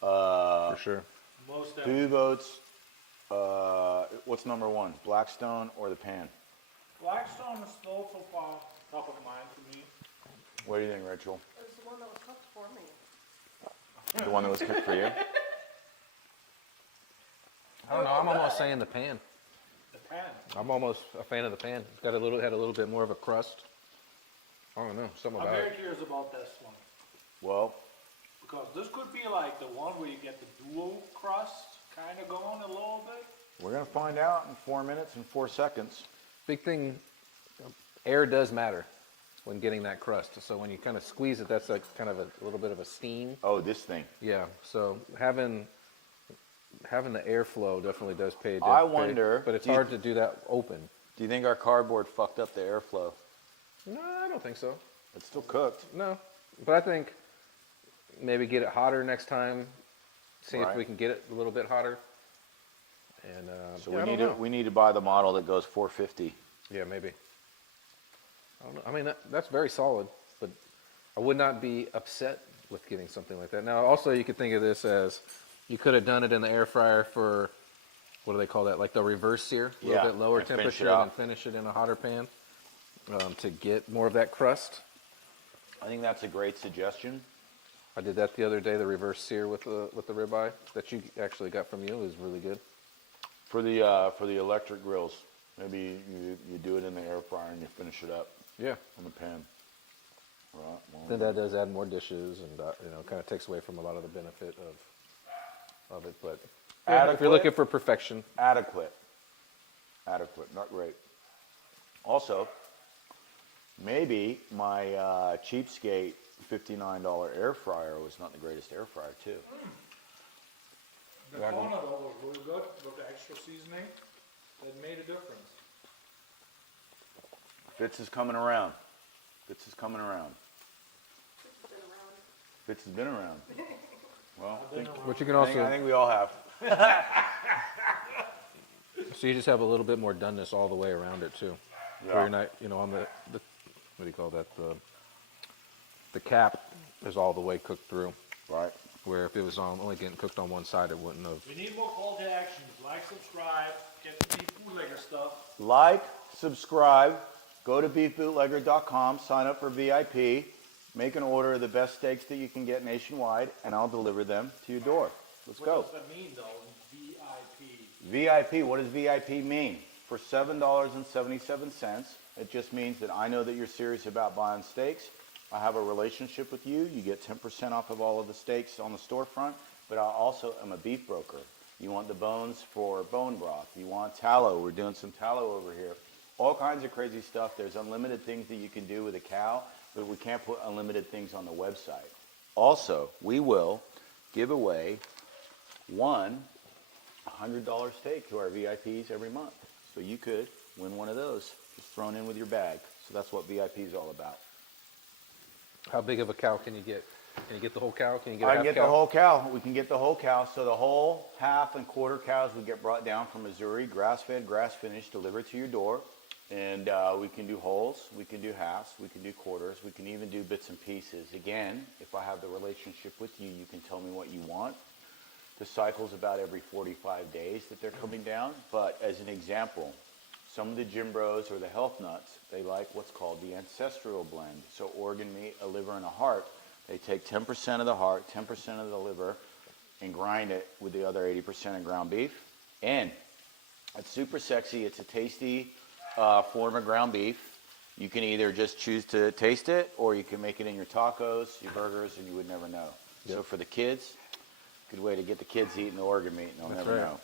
For sure. Most definitely. 2 votes. What's number 1? Blackstone or the pan? Blackstone is still so far top of mind for me. What do you think, Rachel? It was the one that was cooked for me. The one that was cooked for you? I don't know. I'm almost saying the pan. The pan. I'm almost a fan of the pan. It's got had a little bit more of a crust. I don't know, something I'm about very it. curious about this one. Well, Because this could be like the one where you get the dual crust kind of going a little bit. we're going to find out in 4 minutes and 4 seconds. Big thing, air does matter when getting that crust. So when you kind of squeeze it, that's like kind of a little bit of a steam. Oh, this thing. Yeah. So having the airflow definitely does pay. I wonder, but it's do you- hard to do that open. Do you think our cardboard fucked up the airflow? No, I don't think so. It's still cooked. No, but I think maybe get it hotter next time. See if Right. we can get it a little bit hotter. And So yeah, I we don't need know. to we need to buy the model that goes 450. Yeah, maybe. I don't know. I mean, that's very solid, but I would not be upset with getting something like that. Now, also, you could think of this as you could have done it in the air fryer for, what do they call that? Like the reverse sear, a little Yeah, bit lower and finish it temperature off. and finish it in a hotter pan to get more of that crust. I think that's a great suggestion. I did that the other day, the reverse sear with the ribeye that you actually got from you. It was really good. For the electric grills, maybe you do it in the air fryer and you finish it up Yeah. in the pan. Right. Well, Then that does add more dishes and kind of takes away from a lot of the benefit of it. But yeah, if Adequate. you're looking for perfection, Adequate, not great. Also, maybe my cheapskate $59 air fryer was not the greatest air fryer too. The Yeah, Kona though was really good with the extra seasoning. It made a difference. Fitz is coming around. Fitz is coming around. It's been around. Fitz has been around. Well, I think, but you can I also, think we all have. so you just have a little bit more doneness all the way around it too. Yeah. Where you're not, on the what do you call that? The cap is all the way cooked through. Right. Where if it was only getting cooked on one side, it wouldn't have. We need more call to actions. Like, subscribe, get the Beef Bootlegger stuff. Like, subscribe, go to beefbootlegger.com, sign up for VIP, make an order of the best steaks that you can get nationwide, and I'll deliver them to your door. Let's What go. does that mean though? VIP. VIP, what does VIP mean? For $7.77, it just means that I know that you're serious about buying steaks. I have a relationship with you. You get 10% off of all of the steaks on the storefront, but I also am a beef broker. You want the bones for bone broth. You want tallow. We're doing some tallow over here. All kinds of crazy stuff. There's unlimited things that you can do with a cow, but we can't put unlimited things on the website. Also, we will give away one $100 steak to our VIPs every month. So you could win one of those just thrown in with your bag. So that's what VIP is all about. How big of a cow can you get? Can you get the whole cow? Can you get a I half can get cow? the whole cow. We can get the whole cow. So the whole half and quarter cows would get brought down from Missouri, grass-fed, grass-finished, delivered to your door. And we can do wholes, we can do halves, we can do quarters, we can even do bits and pieces. Again, if I have the relationship with you, you can tell me what you want. the cycle's about every 45 days that they're coming down. But as an example, some of the gym bros or the health nuts, they like what's called the ancestral blend. So organ meat, a liver, and a heart. They take 10% of the heart, 10% of the liver, and grind it with the other 80% of ground beef. And it's super sexy. It's a tasty form of ground beef. You can either just choose to taste it, or you can make it in your tacos, your burgers, and you would never know. Yep. So for the kids, good way to get the kids eating the organ meat, and they'll That's never right. know.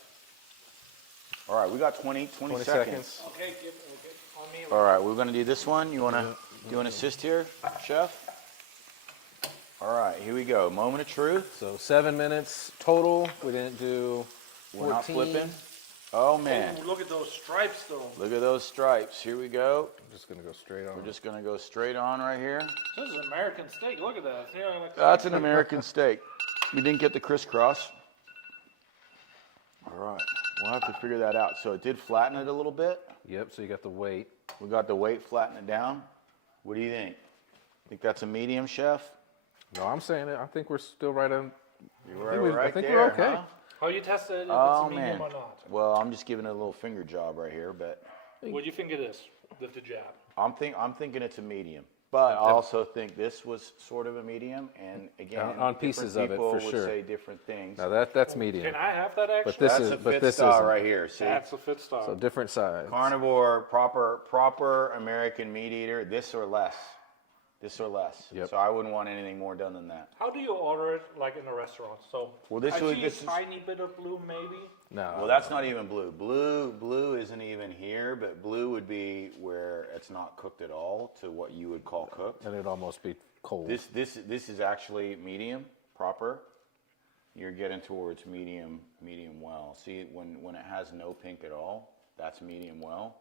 All right, we got 20 seconds. Okay, on me. All right, we're going to do this one. You want to assist here, chef? All right, here we go. Moment of truth. So 7 minutes total. We didn't do 14. We're not flipping. Oh, man. Look at those stripes, though. Look at those stripes. Here we go. I'm just gonna go straight on. We're just going to go straight on right here. This is American steak. Look at that. See how I like That's an American steak. We didn't get the crisscross. All right, we'll have to figure that out. So it did flatten it a little bit. Yep. So you got the weight. We got the weight, flatten it down. What do you think? Think that's a medium, chef? No, I'm saying it. I think we're still right on. You're I think we're okay. Huh? How you tested it if Oh, it's a medium man. or not? Well, I'm just giving it a little finger job right here, but What do you think it is with the jab? I'm thinking it's a medium. But I also think this was sort of a medium, and again, On pieces different of it, people for would sure. say different things. Now that's medium. Can I have that actually? But this That's is a but fit this style isn't. right here. See, That's a fit style. So different size. carnivore, proper American meat eater. This or less. This or less. Yep. So I wouldn't want anything more done than that. How do you order it like in a restaurant? So Well, this I would- see this a is- tiny bit of blue maybe. No. Well, that's not even blue. Blue isn't even here, but blue would be where it's not cooked at all to what you would call cooked. And it'd almost be cold. This is actually medium, proper. You're getting towards medium well. See, when it has no pink at all, that's medium well.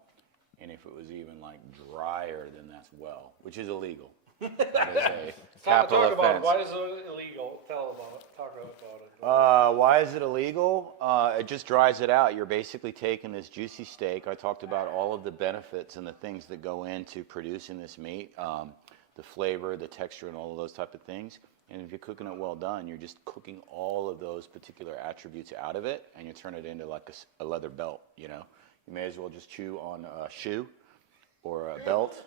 And if it was even like drier, then that's well, which is illegal. That is a capital Talk about it. offense. Why is it illegal? Tell about it. Talk about it. Why is it illegal? It just dries it out. You're basically taking this juicy steak. I talked about all of the benefits and the things that go into producing this meat, the flavor, the texture, and all of those type of things. And if you're cooking it well done, you're just cooking all of those particular attributes out of it, and you turn it into like a leather belt. You know, you may as well just chew on a shoe or a belt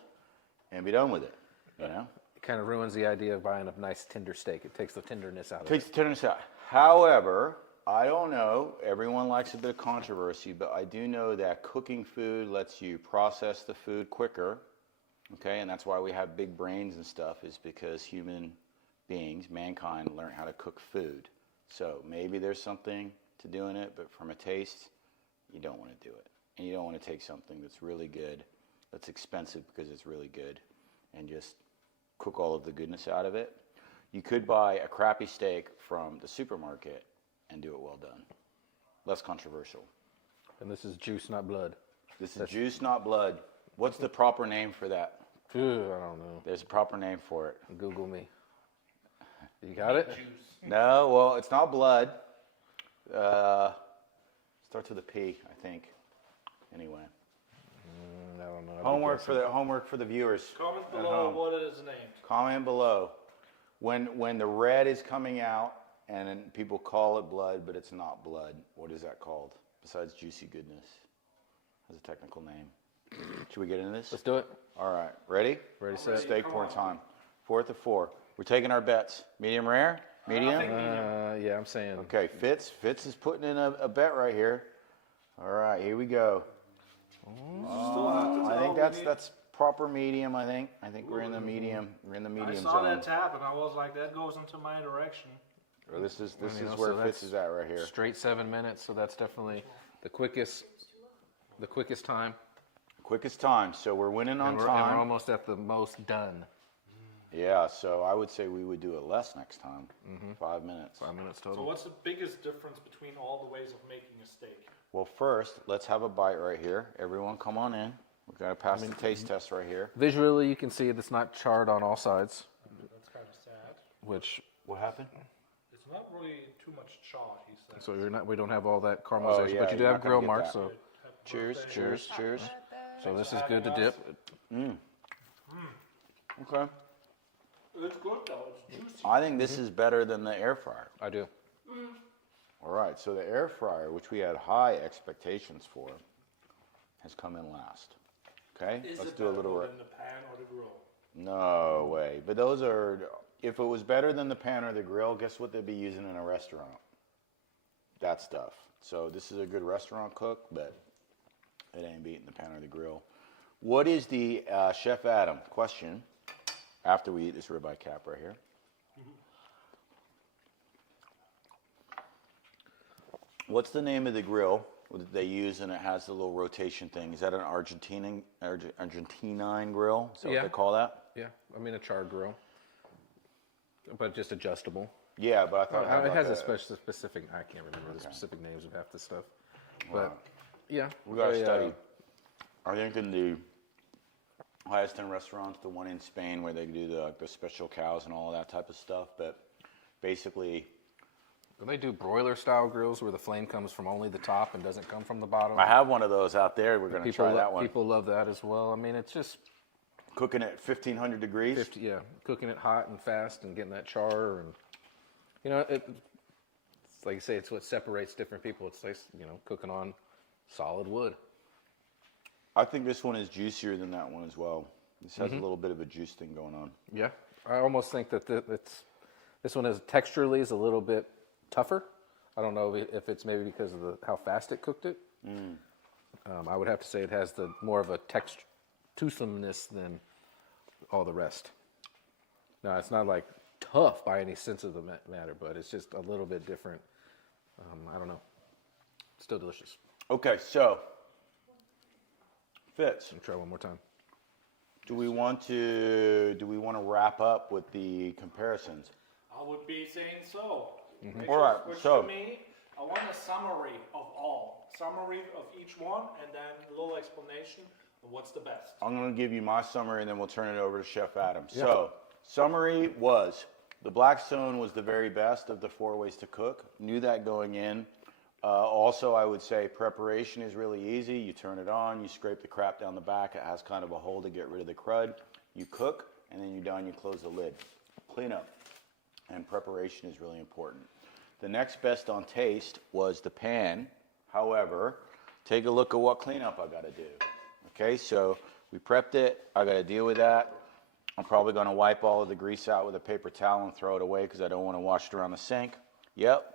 and be done with it. You know. It kind of ruins the idea of buying a nice tender steak. It takes the tenderness out of Takes it. the tenderness out. However, I don't know. Everyone likes a bit of controversy, but I do know that cooking food lets you process the food quicker. Okay, and that's why we have big brains and stuff, is because human beings, mankind, learn how to cook food. So maybe there's something to doing it, but from a taste, you don't want to do it. And you don't want to take something that's really good, that's expensive because it's really good, and just cook all of the goodness out of it. You could buy a crappy steak from the supermarket and do it well done. Less controversial. And this is juice, not blood. This is juice, not blood. What's the proper name for that? Ooh, I don't know. There's a proper name for it. Google me. You got it? No, well, it's not blood. Starts with a P, I think. Anyway, I don't know. homework for the viewers. Comment at below home. what it is named. Comment below. When the red is coming out and then people call it blood, but it's not blood. What is that called? Besides juicy goodness, has a technical name. Should we get into this? Let's do it. All right, ready? Ready, set. Steak porn time. 4th of 4. We're taking our bets. Medium rare? Medium? Yeah, I'm saying. Okay, Fitz is putting in a bet right here. All right, here we go. I think that's proper medium. I think we're in the medium. We're in the medium I saw zone. that tap and I was like, that goes into my direction. Or this is You know, where so Fitz that's is at right here. Straight 7 minutes, so that's definitely the quickest time. Quickest time. So we're winning on And we're time. almost at the most done. Yeah. So I would say we would do it less next time. 5 minutes. 5 minutes So total. what's the biggest difference between all the ways of making a steak? Well, first let's have a bite right here. Everyone, come on in. We're gonna pass the taste test right here. Visually, you can see it's not charred on all sides, That's kind of sad. which What happened? It's not really too much chaw, he said. so we don't have all that caramelization, yeah, but you do you're have not gonna grill get marks. that. So Cheers. Cheers. Cheers. so this is good to dip. Okay. It's good though, it's juicy. I think this is better than the air fryer. I do. All right, so the air fryer, which we had high expectations for, has come in last. Okay, let's do a little. than the pan or the grill? No way. But those are, if it was better than the pan or the grill, guess what they'd be using in a restaurant? That stuff. So this is a good restaurant cook, but it ain't beating the pan or the grill. What is the, Chef Adam, question, after we eat this ribeye cap right here. What's the name of the grill that they use and it has the little rotation thing? Is that an Argentine grill? Is that what they call that? Yeah, I mean a charred grill, but just adjustable. Yeah, but I thought It has a specific. I can't remember the specific names of half the stuff, but yeah, we got to study. I think in the highest end restaurants, the one in Spain where they do the special cows and all of that type of stuff, but basically. They do broiler style grills where the flame comes from only the top and doesn't come from the bottom. I have one of those out there. We're going to try that one. People love that as well. I mean, it's just cooking at 1500 degrees. Cooking it hot and fast and getting that char, and it's like you say, it's what separates different people. It's like cooking on solid wood. I think this one is juicier than that one as well. This has a little bit of a juice thing going on. Yeah, I almost think that this one is texturally is a little bit tougher. I don't know if it's maybe because of how fast it cooked it. I would have to say it has the more of a toothsomeness than all the rest. No, it's not like tough by any sense of the matter, but it's just a little bit different. I don't know. Still delicious. Okay, so Fitz, Let me try one more time. do we want to wrap up with the comparisons? I would be saying so. All right, so to me, I want a summary of each one, and then a little explanation of what's the best. I'm going to give you my summary, and then we'll turn it over to Chef Adam. Yeah. So, summary was the Blackstone was the very best of the 4 ways to cook. Knew that going in. Also, I would say preparation is really easy. You turn it on, you scrape the crap down the back. It has kind of a hole to get rid of the crud. You cook, and then you're done. You close the lid. Clean up. And preparation is really important. The next best on taste was the pan. However, take a look at what cleanup I got to do. Okay, so we prepped it. I got to deal with that. I'm probably going to wipe all of the grease out with a paper towel and throw it away because I don't want to wash it around the sink. Yep.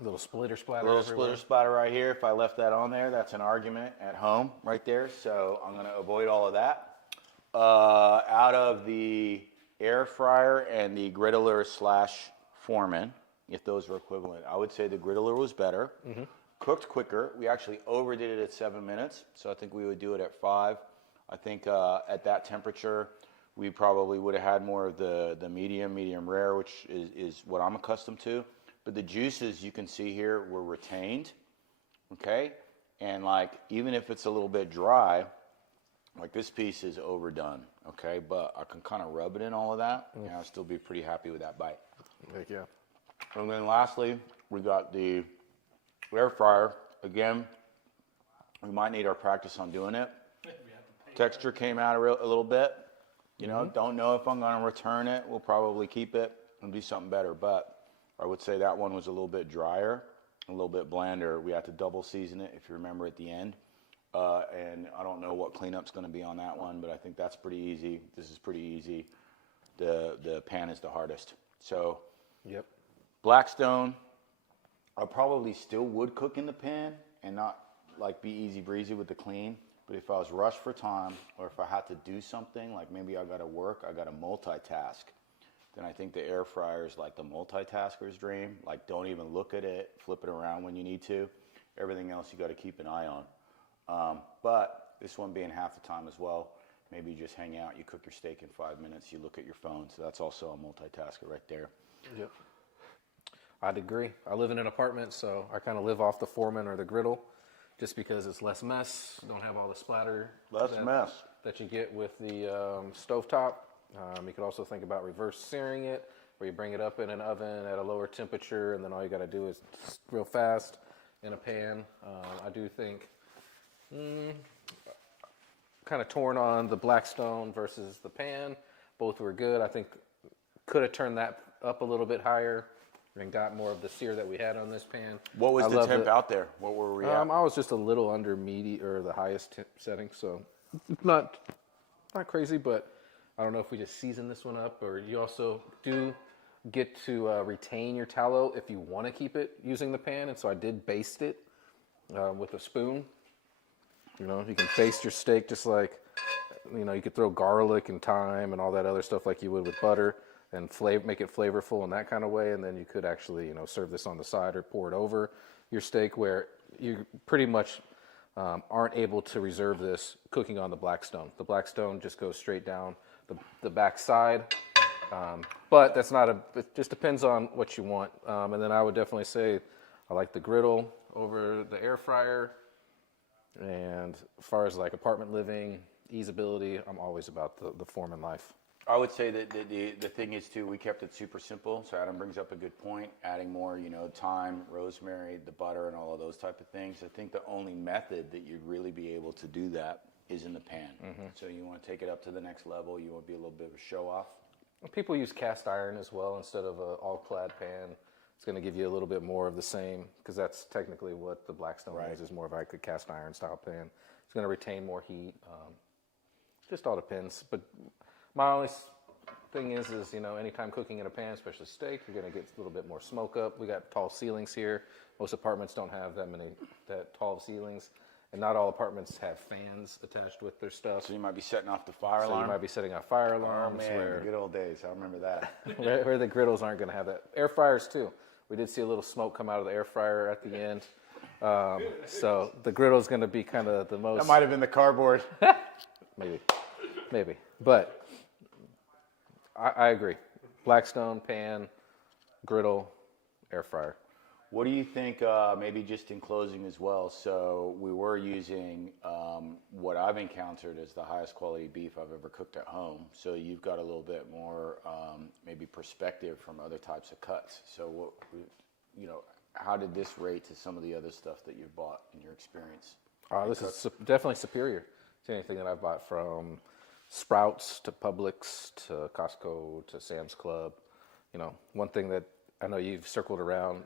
A little splitter splatter. Splitter splatter right here. If I left that on there, that's an argument at home right there. So I'm going to avoid all of that. Out of the air fryer and the griddler / Foreman, if those were equivalent, I would say the griddler was better. Cooked quicker. We actually overdid it at 7 minutes, so I think we would do it at 5. I think at that temperature, we probably would have had more of the medium rare, which is what I'm accustomed to. But the juices you can see here were retained, okay? And like, even if it's a little bit dry, like this piece is overdone, okay? But I can kind of rub it in all of that, and I'll still be pretty happy with that bite. Heck yeah. And then lastly, we got the air fryer. Again, we might need our practice on doing it. Texture came out a little bit. Don't know if I'm going to return it. We'll probably keep it and do something better. But I would say that one was a little bit drier, a little bit blander. We had to double season it, if you remember, at the end. And I don't know what cleanup's going to be on that one, but I think that's pretty easy. This is pretty easy. The pan is the hardest. So, yep. Blackstone, I probably still would cook in the pan and not like be easy breezy with the clean. But if I was rushed for time, or if I had to do something, like maybe I got to work, I got to multitask, then I think the air fryer is like the multitasker's dream. Like, don't even look at it, flip it around when you need to. Everything else you got to keep an eye on. But this one being half the time as well, maybe you just hang out, you cook your steak in 5 minutes, you look at your phone. So that's also a multitasker right there. Yep. I'd agree. I live in an apartment, so I kind of live off the Foreman or the griddle just because it's less mess. Don't have all the splatter. That you get with the stovetop. You could also think about reverse searing it, where you bring it up in an oven at a lower temperature, and then all you got to do is real fast in a pan. I do think kind of torn on the Blackstone versus the pan. Both were good. I think could have turned that up a little bit higher. and got more of the sear that we had on this pan. What was I the love temp it. out there? What were we at? I was just a little under or the highest temp setting, so not crazy, but I don't know if we just season this one up, or you also do get to retain your tallow if you want to keep it using the pan, and so I did baste it with a spoon. You know, you can baste your steak just like, you know, you could throw garlic and thyme and all that other stuff like you would with butter and make it flavorful in that kind of way, and then you could actually, you know, serve this on the side or pour it over your steak, where you pretty much aren't able to reserve this cooking on the Blackstone. The Blackstone just goes straight down the back side, but that's not it just depends on what you want. And then I would definitely say I like the griddle over the air fryer. And as far as like apartment living, easeability, I'm always about the Foreman life. I would say that the thing is too, we kept it super simple. So Adam brings up a good point, adding more, you know, thyme, rosemary, the butter, and all of those type of things. I think the only method that you'd really be able to do that is in the pan. So you want to take it up to the next level. You want to be a little bit of a show off. People use cast iron as well instead of an all-clad pan. It's going to give you a little bit more of the same, because that's technically what the Blackstone is more of like a cast iron style pan. It's going to retain more heat. Just all depends. But my only thing is, you know, anytime cooking in a pan, especially steak, you're going to get a little bit more smoke up. We got tall ceilings here. Most apartments don't have that tall ceilings. And not all apartments have fans attached with their stuff. So you might be setting off the fire So alarm. you might be setting off fire Oh alarms. man, where, the good old days. I remember that. where the griddles aren't going to have that. Air fryers too. We did see a little smoke come out of the air fryer at the end. So the griddle's going to be kind of the most. That might have been the cardboard. Maybe. But I agree. Blackstone, pan, griddle, air fryer. What do you think, maybe just in closing as well? So we were using what I've encountered as the highest quality beef I've ever cooked at home. So you've got a little bit more maybe perspective from other types of cuts. So what, you know, how did this rate to some of the other stuff that you've bought in your experience? This is definitely superior to anything that I've bought, from Sprouts to Publix to Costco to Sam's Club. You know, one thing that I know you've circled around,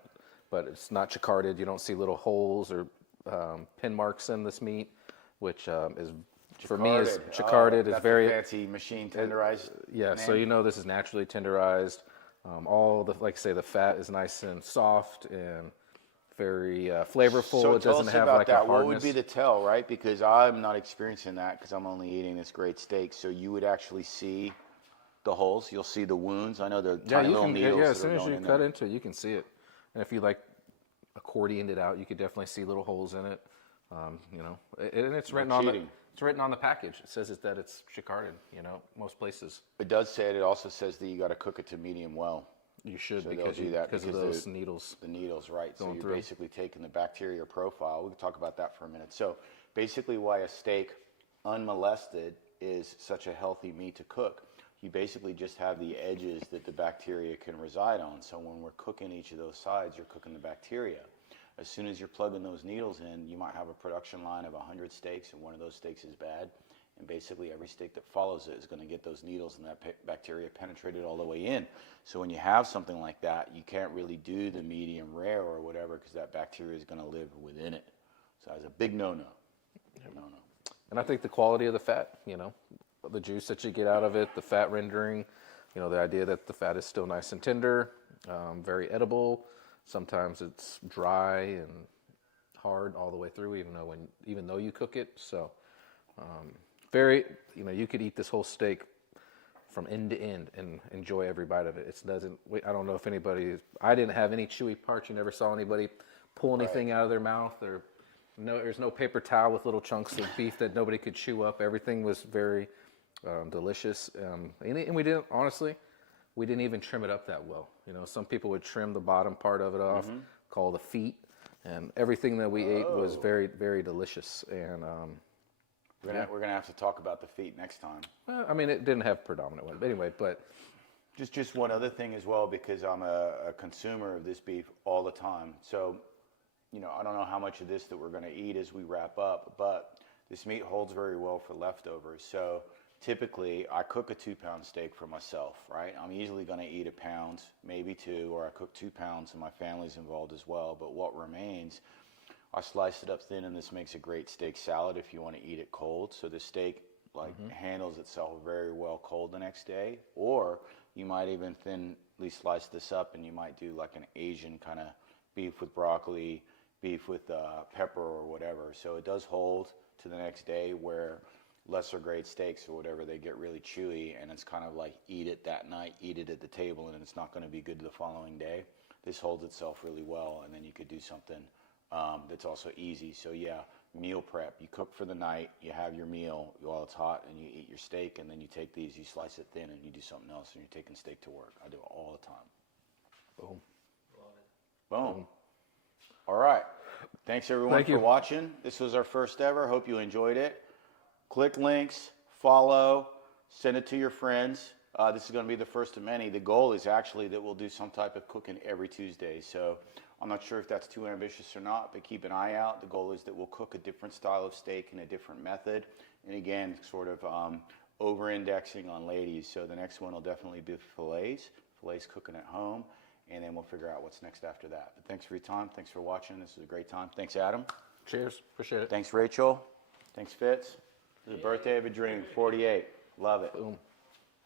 but it's not chicarded. You don't see little holes or pin marks in this meat, which is for me is chicarded. It's very fancy machine tenderized. Yeah, so you know this is naturally tenderized. All the, like I say, the fat is nice and soft and very flavorful. So it tell doesn't us have about like that. a hardness. What would be the tell, right? Because I'm not experiencing that because I'm only eating this great steak. So you would actually see the holes. You'll see the wounds. I know the tiny little needles. As soon as you cut into it, you can see it. And if you like accordioned it out, you could definitely see little holes in it. You know, and it's written on the package. It says that it's chicarded. You know, most places. It does say it. It also says that you got to cook it to medium well. You should, So because they'll do that of those needles. The needles, right. So you're through. basically taking the bacteria profile. We can talk about that for a minute. So basically why a steak unmolested is such a healthy meat to cook. You basically just have the edges that the bacteria can reside on. So when we're cooking each of those sides, you're cooking the bacteria. As soon as you're plugging those needles in, you might have a production line of 100 steaks, and one of those steaks is bad. And basically every steak that follows it is going to get those needles and that bacteria penetrated all the way in. So when you have something like that, you can't really do the medium rare or whatever, because that bacteria is going to live within it. So that's a big no-no. No-no. And I think the quality of the fat, you know, the juice that you get out of it, the fat rendering, you know, the idea that the fat is still nice and tender, very edible. Sometimes it's dry and hard all the way through, even though you cook it. So very, you know, you could eat this whole steak from end to end and enjoy every bite of it. It doesn't. I don't know if anybody. I didn't have any chewy parts. You never saw anybody pull anything out of their mouth, or there's no paper towel with little chunks of beef that nobody could chew up. Everything was very delicious, and we didn't, honestly, we didn't even trim it up that well. You know, some people would trim the bottom part of it off, called the feet, and everything that we ate was very, very delicious. And We're gonna have to talk about the feet next time. well, I mean, it didn't have predominant one, but anyway. But Just one other thing as well, because I'm a consumer of this beef all the time. So, you know, I don't know how much of this that we're going to eat as we wrap up, but this meat holds very well for leftovers. So typically I cook a 2-pound steak for myself, right? I'm easily going to eat a pound, maybe 2, or I cook 2 pounds and my family's involved as well. But what remains, I slice it up thin, and this makes a great steak salad if you want to eat it cold. So the steak handles itself very well cold the next day. Or you might even thinly slice this up, and you might do like an Asian kind of beef with broccoli, beef with pepper or whatever. So it does hold to the next day, where lesser grade steaks or whatever, they get really chewy, and it's kind of like eat it that night, eat it at the table, and it's not going to be good the following day. This holds itself really well, and then you could do something that's also easy. So yeah, meal prep. You cook for the night, you have your meal while it's hot, and you eat your steak, and then you take these, you slice it thin, and you do something else, and you're taking steak to work. I do it all the time. Boom. Boom. All right. Thanks everyone for watching. This was our first ever. Hope you enjoyed it. Click links, follow, send it to your friends. This is going to be the first of many. The goal is actually that we'll do some type of cooking every Tuesday. So I'm not sure if that's too ambitious or not, but keep an eye out. The goal is that we'll cook a different style of steak in a different method. And again, sort of over-indexing on ladies. So the next one will definitely be fillets cooking at home. And then we'll figure out what's next after that. But thanks for your time. Thanks for watching. This was a great time. Thanks, Adam. Cheers. Appreciate it. Thanks, Rachel. Thanks, Fitz. This is the birthday of a dream, 48. Love it. Boom.